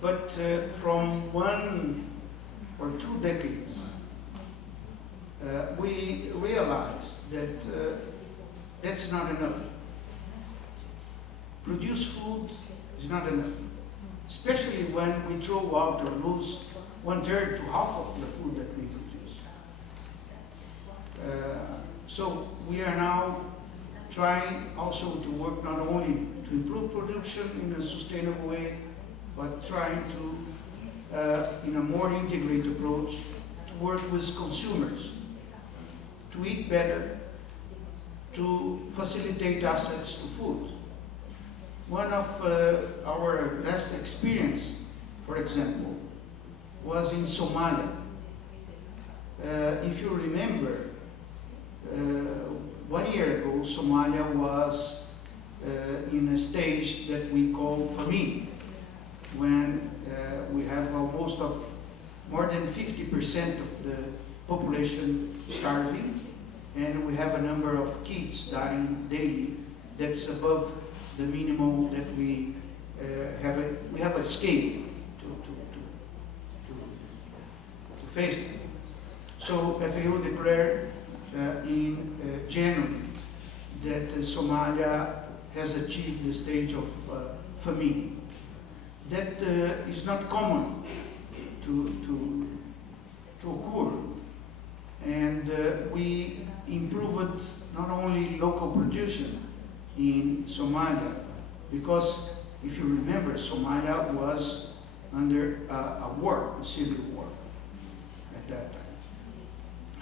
But from 1 or 2 decades, we realized that that's not enough. Produce food is not enough, especially when we throw out or lose 1/3 to half of the food that we produce. So we are now trying also to work not only to improve production in a sustainable way, but trying to, in a more integrated approach, to work with consumers to eat better, to facilitate access to food. One of our last experience, for example, was in Somalia. If you remember, 1 year ago, Somalia was in a stage that we call famine, when we have almost more than 50% of the population starving, and we have a number of kids dying daily that's above the minimum that we have a scale to face it. So FAO declared in January that Somalia has achieved the stage of famine. That is not common to occur, and we improved not only local production in Somalia, because if you remember, Somalia was under a war, a civil war at that time.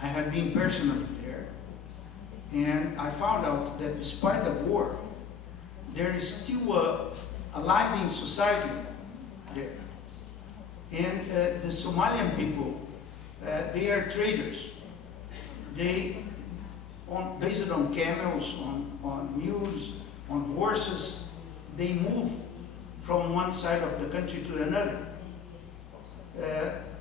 I had been personally there, and I found out that despite the war, there is still a living society there. And the Somalian people, they are traders. They, based on camels, on mules, on horses, they move from one side of the country to another.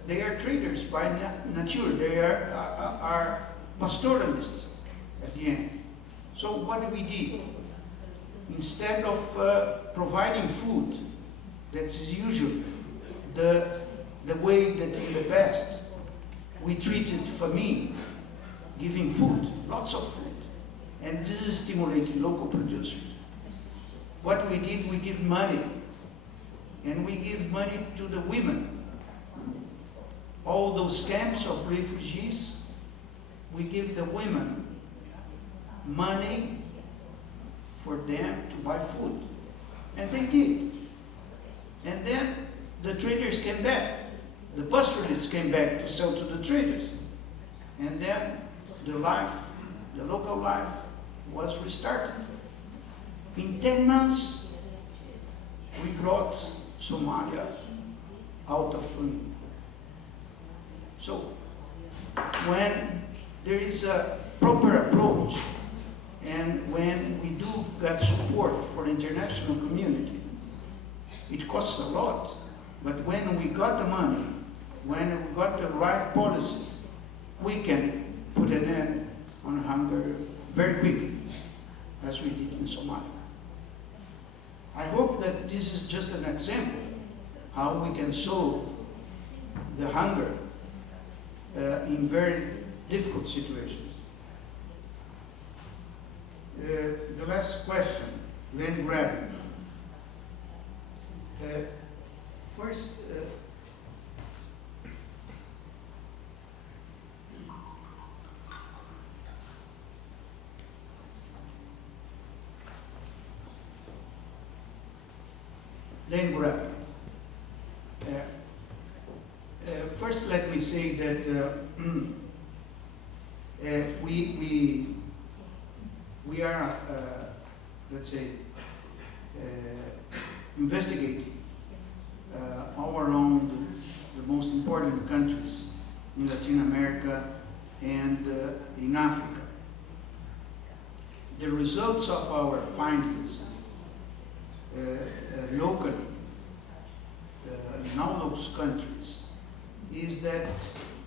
They are traders by nature. They are pastoralists at the end. So what we did? Instead of providing food, that is usually the way that in the past we treated famine, giving food, lots of food. And this is stimulating local producers. What we did, we give money. And we give money to the women. All those camps of refugees, we give the women money for them to buy food. And they did. And then the traders came back. The pastoralists came back to sell to the traders. And then the local life was restarted. In 10 months, we brought Somalia out of famine. So, when there is a proper approach, and when we do get support for the international community, it costs a lot, but when we got the money, when we got the right policies, we can put an end on hunger very quickly, as we did in Somalia. I hope that this is just an example how we can solve the hunger in very difficult situations. The last question, land grabbing. First, land grabbing. First, let me say that we are, let's say, investigating all around the most important countries in Latin America and in Africa. The results of our findings locally in all those countries is that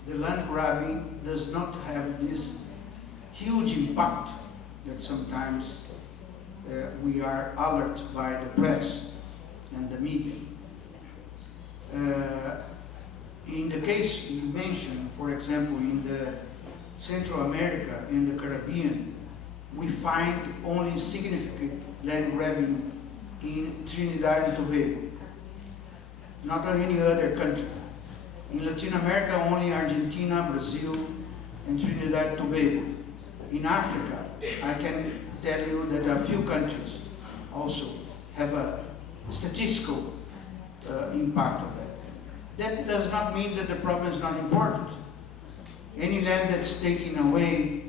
the land grabbing does not have this huge impact that sometimes we are alerted by the press and the media. In the case you mentioned, for example, in the Central America and the Caribbean, we find only significant land grabbing in Trinidad and Tobago, not in any other country. In Latin America, only Argentina, Brazil, and Trinidad and Tobago. In Africa, I can tell you that a few countries also have a statistical impact of that. That does not mean that the problem is not important. Any land that's taken away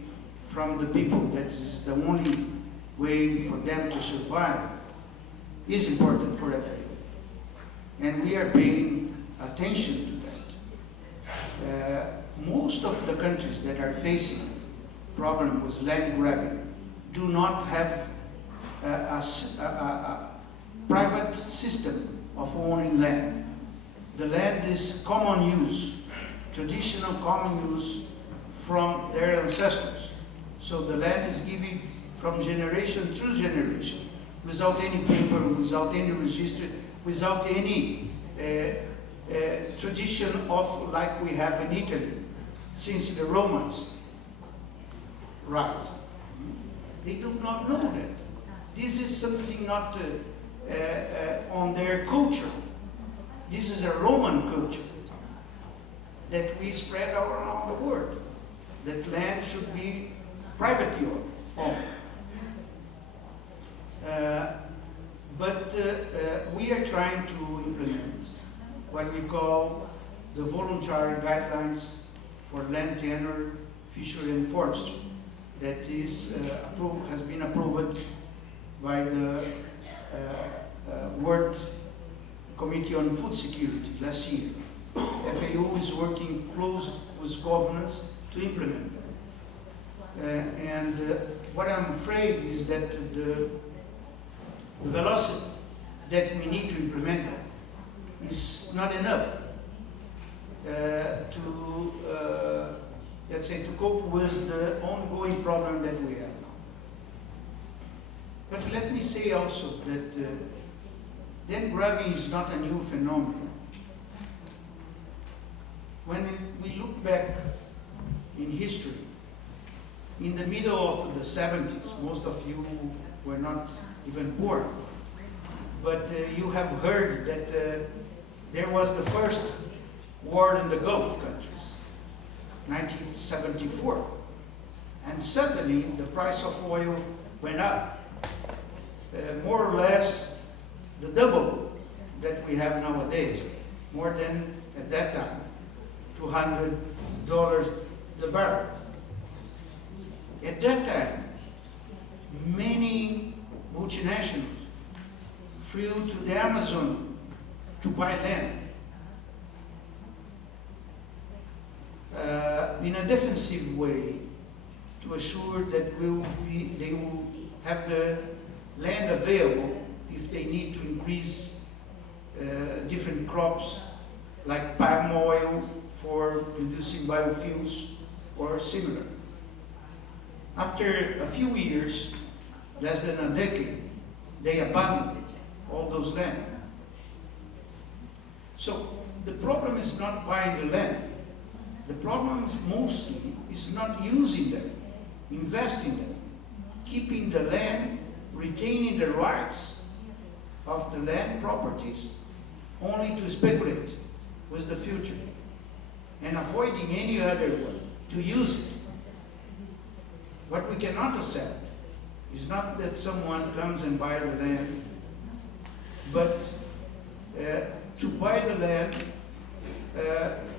from the people, that's the only way for them to survive, is important for FAO. And we are paying attention to that. Most of the countries that are facing problem with land grabbing do not have a private system of owning land. The land is common use, traditional common use from their ancestors. So the land is given from generation through generation, without any paper, without any register, without any tradition of like we have in Italy, since the Romans. Right. They do not know that. This is something not on their culture. This is a Roman culture that we spread around the world. That land should be privately owned. But we are trying to implement what we call the voluntary guidelines for land tenure, fishery and forestry. That is has been approved by the World Committee on Food Security last year. FAO is working close with governments to implement that. What I'm afraid is that the velocity that we need to implement that is not enough to, let's say, to cope with the ongoing problem that we have now. But let me say also that land grabbing is not a new phenomenon. When we look back in history, in the middle of the 70s, most of you were not even born, but you have heard that there was the first war in the Gulf countries, 1974. And suddenly the price of oil went up, more or less the double that we have nowadays, more than at that time, $200 the barrel. At that time, many multinationals flew to the Amazon to buy land in a defensive way to assure that they will have the land available if they need to increase different crops like palm oil for producing biofuels or similar. After a few years, less than a decade, they abandoned all those land. So the problem is not buying the land. The problem mostly is not using them, investing them, keeping the land, retaining the rights of the land properties only to speculate with the future and avoiding any other one to use it. What we cannot accept is not that someone comes and buys the land, but to buy the land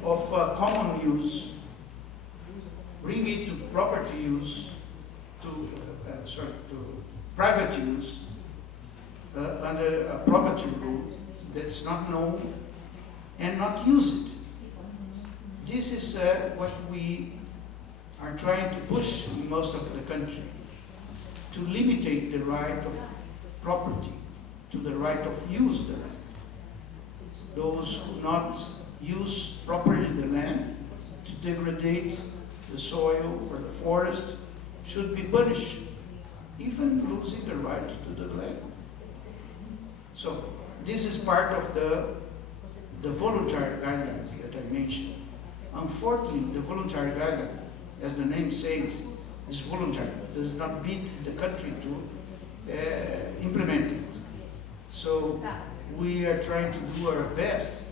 of common use, bring it to property use, to private use under a property rule that's not known, and not use it. This is what we are trying to push in most of the country, to limitate the right of property to the right of use the land. Those who not use properly the land to degrade the soil or the forest should be punished, even losing the right to the land. So this is part of the voluntary guidelines that I mentioned. Unfortunately, the voluntary guideline, as the name says, is voluntary, does not bid the country to implement it. So we are trying to do our best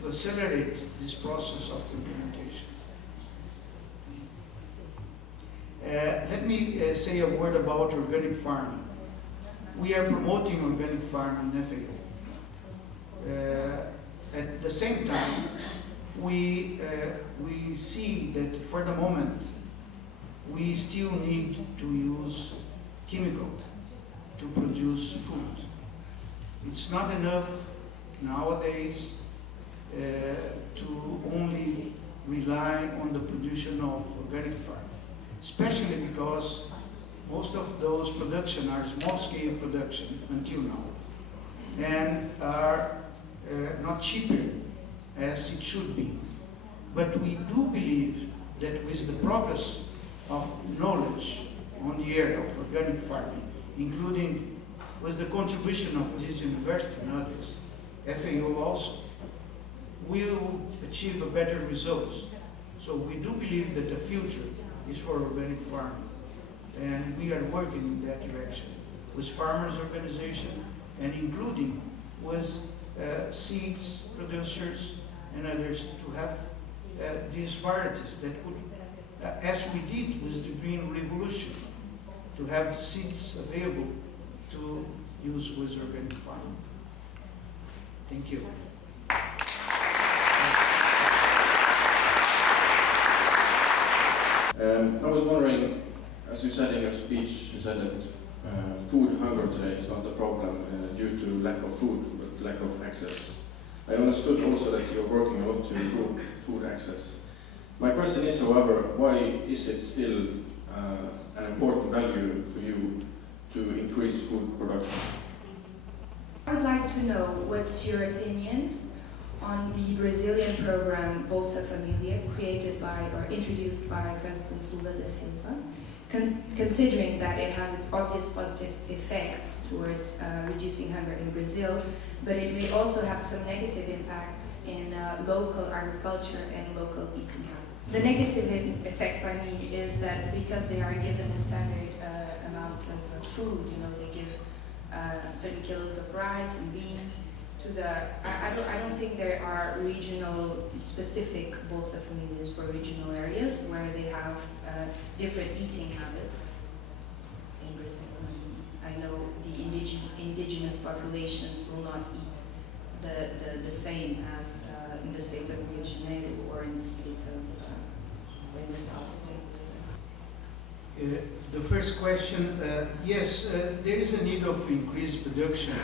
to accelerate this process of implementation. Let me say a word about organic farming. We are promoting organic farming in FAO. At the same time, we see that for the moment, we still need to use chemical to produce food. It's not enough nowadays to only rely on the production of organic farming, especially because most of those production are small-scale production until now, and are not cheaper as it should be. But we do believe that with the progress of knowledge on the area of organic farming, including with the contribution of this university and others, FAO also, will achieve a better results. So we do believe that the future is for organic farming, and we are working in that direction with farmers' organization and including with seeds producers and others to have these varieties that would, as we did with the Green Revolution, to have seeds available to use with organic farming. Thank you. I was wondering, as you said in your speech, you said that food hunger today is not the problem due to lack of food, but lack of access. I understood also that you're working a lot to improve food access. My question is, however, why is it still an important value for you to increase food production? I would like to know what's your opinion on the Brazilian program Bolsa Familia, created by or introduced by President Lula da Silva, considering that it has its obvious positive effects towards reducing hunger in Brazil, but it may also have some negative impacts in local agriculture and local eating habits. The negative effects, I mean, is that because they are given a standard amount of food, you know, they give certain kilos of rice and beans, I don't think there are regional specific Bolsa Familias for regional areas where they have different eating habits in Brazil. I know the indigenous population will not eat the same as in the state of Rio de Janeiro or in the state of in the South States. The first question, yes, there is a need of increased production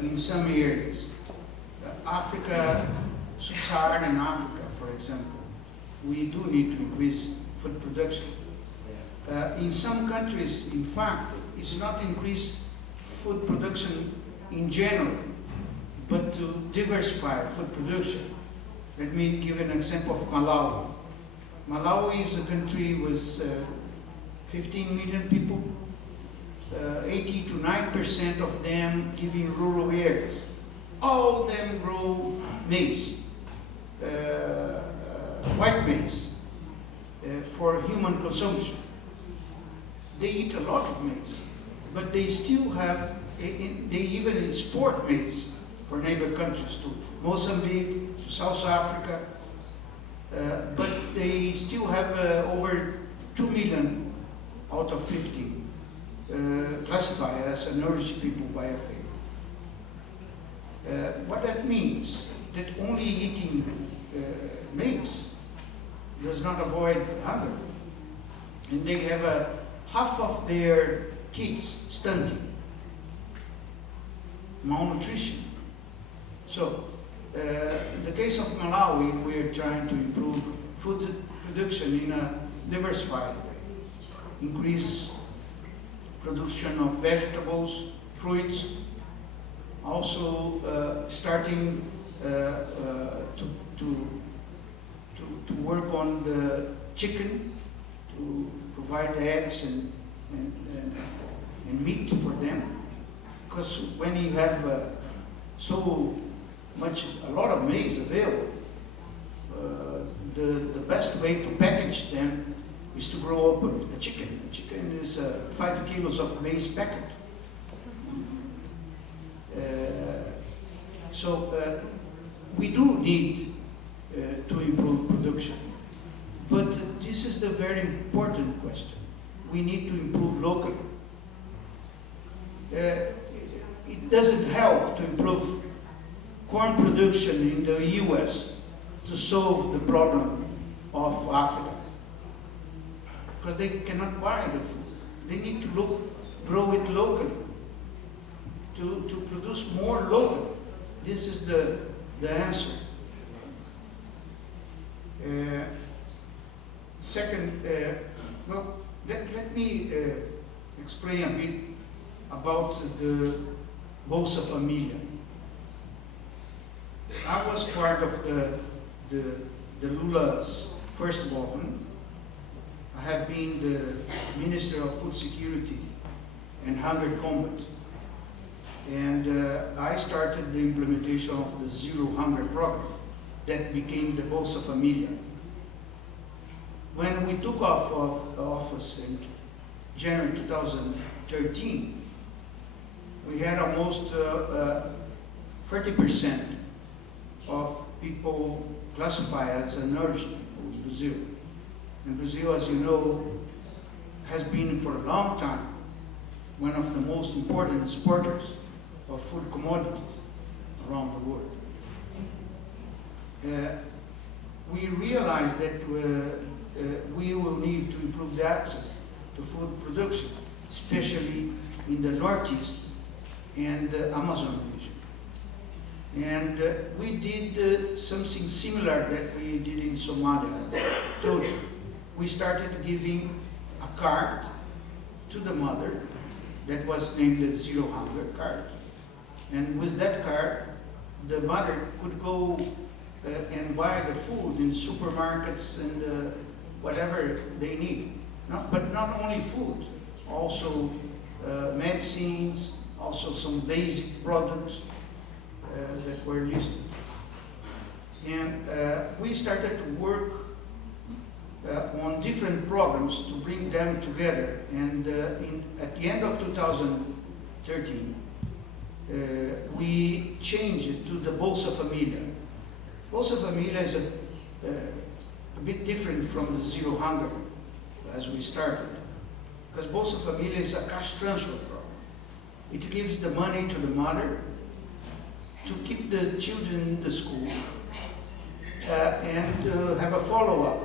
in some areas. Africa, sub-Saharan Africa, for example, we do need to increase food production. In some countries, in fact, it's not increase food production in general, but to diversify food production. Let me give an example of Malawi. Malawi is a country with 15 million people. 80 to 9% of them live in rural areas. All of them grow maize, white maize, for human consumption. They eat a lot of maize, but they still have, they even export maize for neighbor countries to Mozambique, to South Africa, but they still have over 2 million out of 50 classified as nourished people by FAO. What that means, that only eating maize does not avoid hunger. And they have half of their kids stunting, malnutrition. So, in the case of Malawi, we're trying to improve food production in a diversified way. Increase production of vegetables, fruits, also starting to work on the chicken, to provide eggs and meat for them. Because when you have a lot of maize available, the best way to package them is to grow up a chicken. A chicken is 5 kilos of maize packet. So we do need to improve production. But this is the very important question. We need to improve locally. It doesn't help to improve corn production in the US to solve the problem of Africa. because they cannot buy the food. They need to grow it locally, to produce more locally. This is the answer. Second, well, let me explain a bit about the Bolsa Familia. I was part of the Lula's first government. I have been the Minister of Food Security and Hunger Combat. And I started the implementation of the Zero Hunger program that became the Bolsa Familia. When we took off of office in January 2013, we had almost 30% of people classified as undernourished in Brazil. And Brazil, as you know, has been for a long time one of the most important exporters of food commodities around the world. We realized that we will need to improve the access to food production, especially in the Northeast and the Amazon region. And we did something similar that we did in Somalia. I told you. We started giving a card to the mother that was named the Zero Hunger card. And with that card, the mother could go and buy the food in supermarkets and whatever they need. But not only food, also medicines, also some basic products that were listed. And we started to work on different programs to bring them together. And at the end of 2013, we changed it to the Bolsa Familia. Bolsa Familia is a bit different from the Zero Hunger as we started, because Bolsa Familia is a cash transfer program. It gives the money to the mother to keep the children in the school and have a follow-up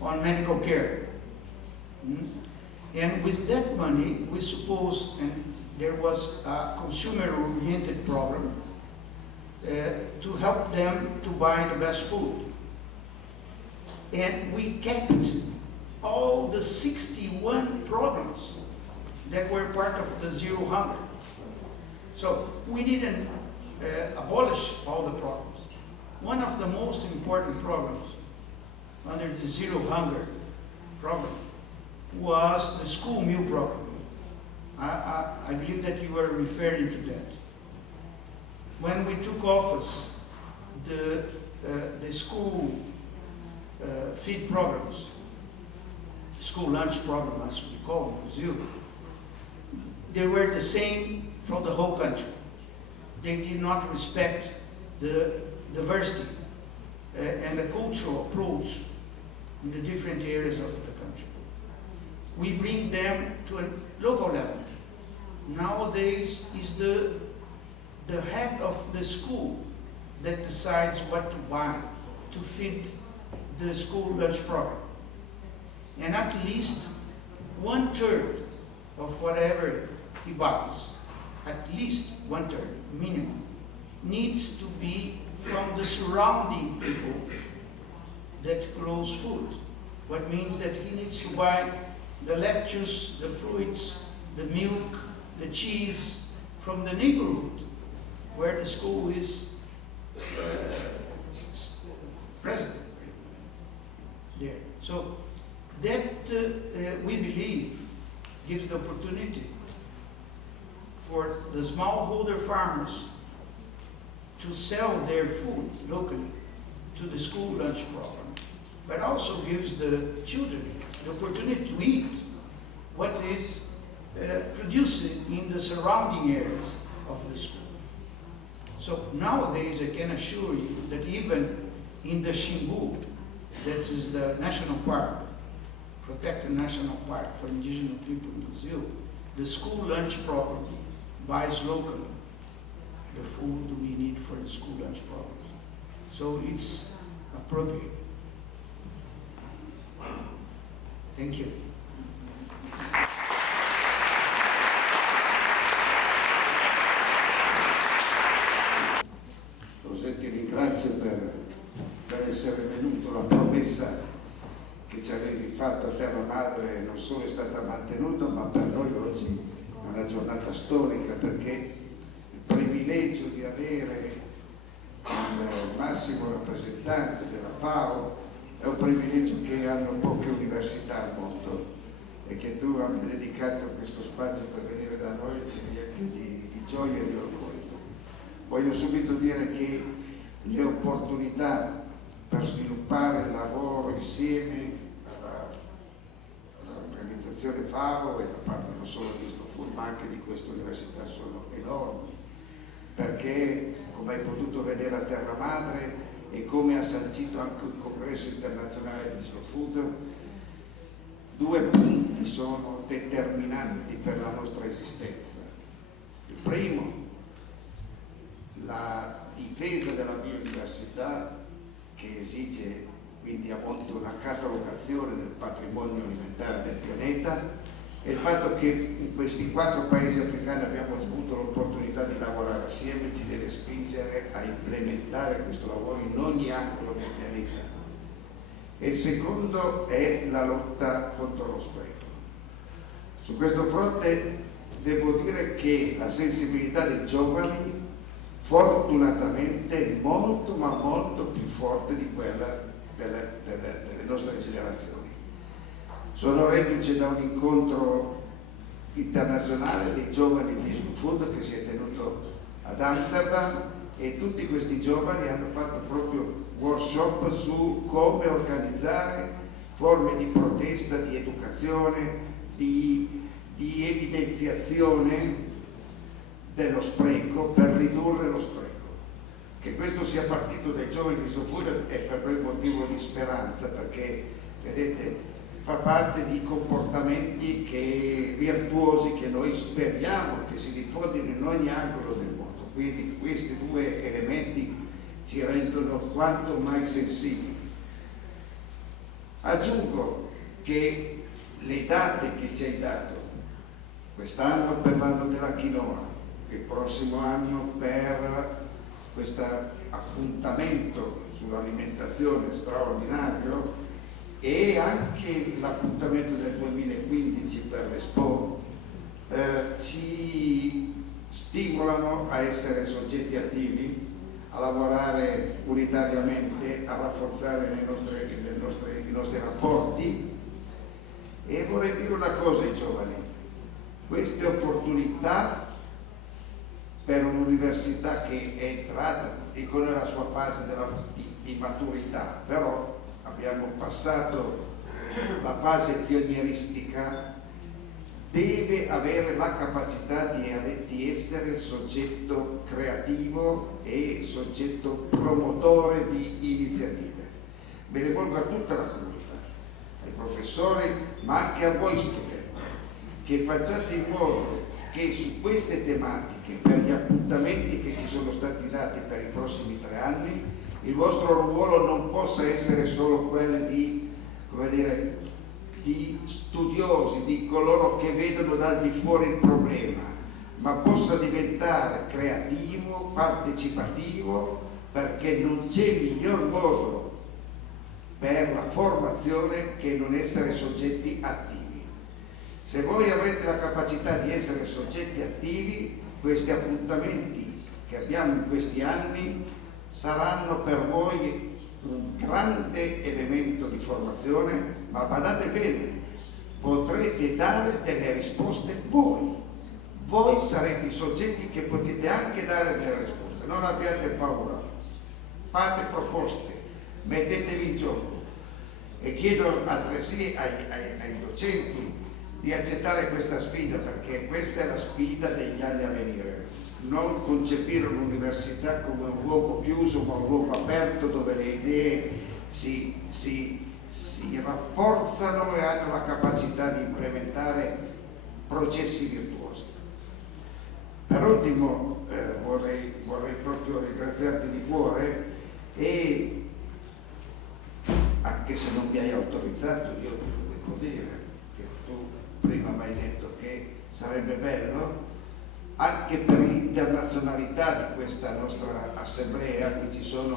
on medical care. And with that money, we suppose, and there was a consumer-oriented program to help them to buy the best food. And we kept all the 61 programs that were part of the Zero Hunger. So we didn't abolish all the programs. One of the most important programs under the Zero Hunger program was the school meal program. I believe that you were referring to that. When we took office, the school feed programs, school lunch program as we call it in Brazil, they were the same for the whole country. They did not respect the diversity and the cultural approach in the different areas of the country. We bring them to a local level. Nowadays, it's the head of the school that decides what to buy to feed the school lunch program. And at least 1/3 of whatever he buys, at least 1/3 minimum, needs to be from the surrounding people that grows food. What means that he needs to buy the lettuce, the fruits, the milk, the cheese from the neighborhood where the school is present there. So that we believe gives the opportunity for the smallholder farmers to sell their food locally to the school lunch program, but also gives the children the opportunity to eat what is produced in the surrounding areas of the school. So nowadays I can assure you that even in the Xingu, that is the national park, protected national park for indigenous people in Brazil, the school lunch program buys locally the food we need for the school lunch program. So it's appropriate. Thank you. non solo è stata mantenuta, ma per noi oggi è una giornata storica, perché il privilegio di avere il massimo rappresentante della FAO è un privilegio che hanno poche università al mondo, e che tu abbia dedicato questo spazio per venire da noi ci riempie di gioia e di orgoglio. Voglio subito dire che le opportunità per sviluppare il lavoro insieme all'organizzazione FAO e da parte non solo di Snowful ma anche di questa università sono enormi, perché come hai potuto vedere a terra madre e come ha sancito anche il congresso internazionale di Slow Food, 2 punti sono determinanti per la nostra esistenza. Il primo, la difesa della biodiversità, che esige quindi a monte una catalogazione del patrimonio alimentare del pianeta, e il fatto che in questi 4 paesi africani abbiamo avuto l'opportunità di lavorare assieme ci deve spingere a implementare questo lavoro in ogni angolo del pianeta. E il secondo è la lotta contro lo spreco. Su questo fronte devo dire che la sensibilità dei giovani fortunatamente è molto ma molto più forte di quella delle nostre generazioni. Sono reduce da un incontro internazionale dei giovani di Slow Food che si è tenuto ad Amsterdam, e tutti questi giovani hanno fatto proprio workshop su come organizzare forme di protesta, di educazione, di evidenziazione dello spreco per ridurre lo spreco. Che questo sia partito dai giovani di Slow Food è per noi motivo di speranza, perché vedete fa parte di comportamenti virtuosi che noi speriamo che si diffondino in ogni angolo del mondo. Quindi questi 2 elementi ci rendono quanto mai sensibili. Aggiungo che le date che ci hai dato, quest'anno per l'anno della quinoa, il prossimo anno per questo appuntamento sull'alimentazione straordinario, e anche l'appuntamento del 2015 per l'Expo, ci stimolano a essere soggetti attivi, a lavorare unitariamente, a rafforzare i nostri rapporti. E vorrei dire una cosa ai giovani: queste opportunità per un'università che è entrata, dico nella sua fase di maturità, però abbiamo passato la fase pionieristica, deve avere la capacità di essere soggetto creativo e soggetto promotore di iniziative. Me ne rivolgo a tutta la comunità, ai professori, ma anche a voi studenti, che facciate in modo che su queste tematiche, per gli appuntamenti che ci sono stati dati per i prossimi 3 anni, il vostro ruolo non possa essere solo quello di studiosi, di coloro che vedono dal di fuori il problema, ma possa diventare creativo, partecipativo, perché non c'è miglior modo per la formazione che non essere soggetti attivi. Se voi avrete la capacità di essere soggetti attivi, questi appuntamenti che abbiamo in questi anni saranno per voi un grande elemento di formazione, ma badate bene, potrete dare delle risposte voi. Voi sarete i soggetti che potete anche dare delle risposte, non abbiate paura, fate proposte, mettetevi in gioco. E chiedo altresì ai docenti di accettare questa sfida, perché questa è la sfida degli anni a venire. Non concepire l'università come un luogo chiuso, ma un luogo aperto dove le idee si rafforzano e hanno la capacità di implementare processi virtuosi. Per ultimo vorrei proprio ringraziarti di cuore, e anche se non mi hai autorizzato, io te lo devo dire, che tu prima mi hai detto che sarebbe bello, anche per l'internazionalità di questa nostra assemblea. Qui ci sono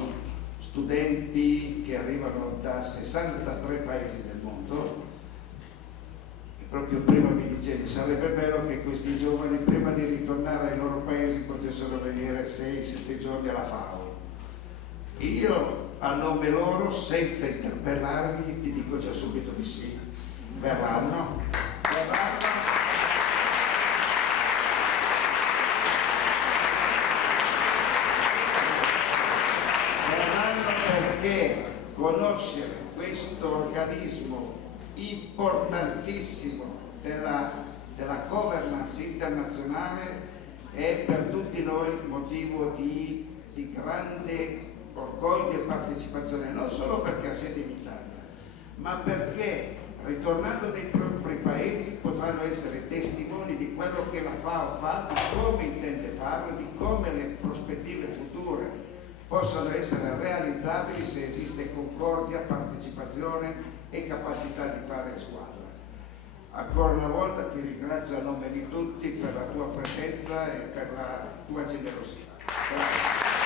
studenti che arrivano da 63 paesi del mondo, proprio prima mi dicevi, sarebbe bello che questi giovani prima di ritornare ai loro paesi potessero venire 6-7 giorni alla FAO. Io a nome loro, senza interpellarvi, ti dico già subito di sì. Verranno perché conoscere questo organismo importantissimo della governance internazionale è per tutti noi motivo di grande orgoglio e partecipazione, non solo perché ha sede in Italia, ma perché ritornando nei propri paesi potranno essere testimoni di quello che la FAO fa, di come intende farlo, di come le prospettive future possono essere realizzabili se esiste concordia, partecipazione e capacità di fare squadra. Ancora una volta ti ringrazio a nome di tutti per la tua presenza e per la tua generosità. Grazie.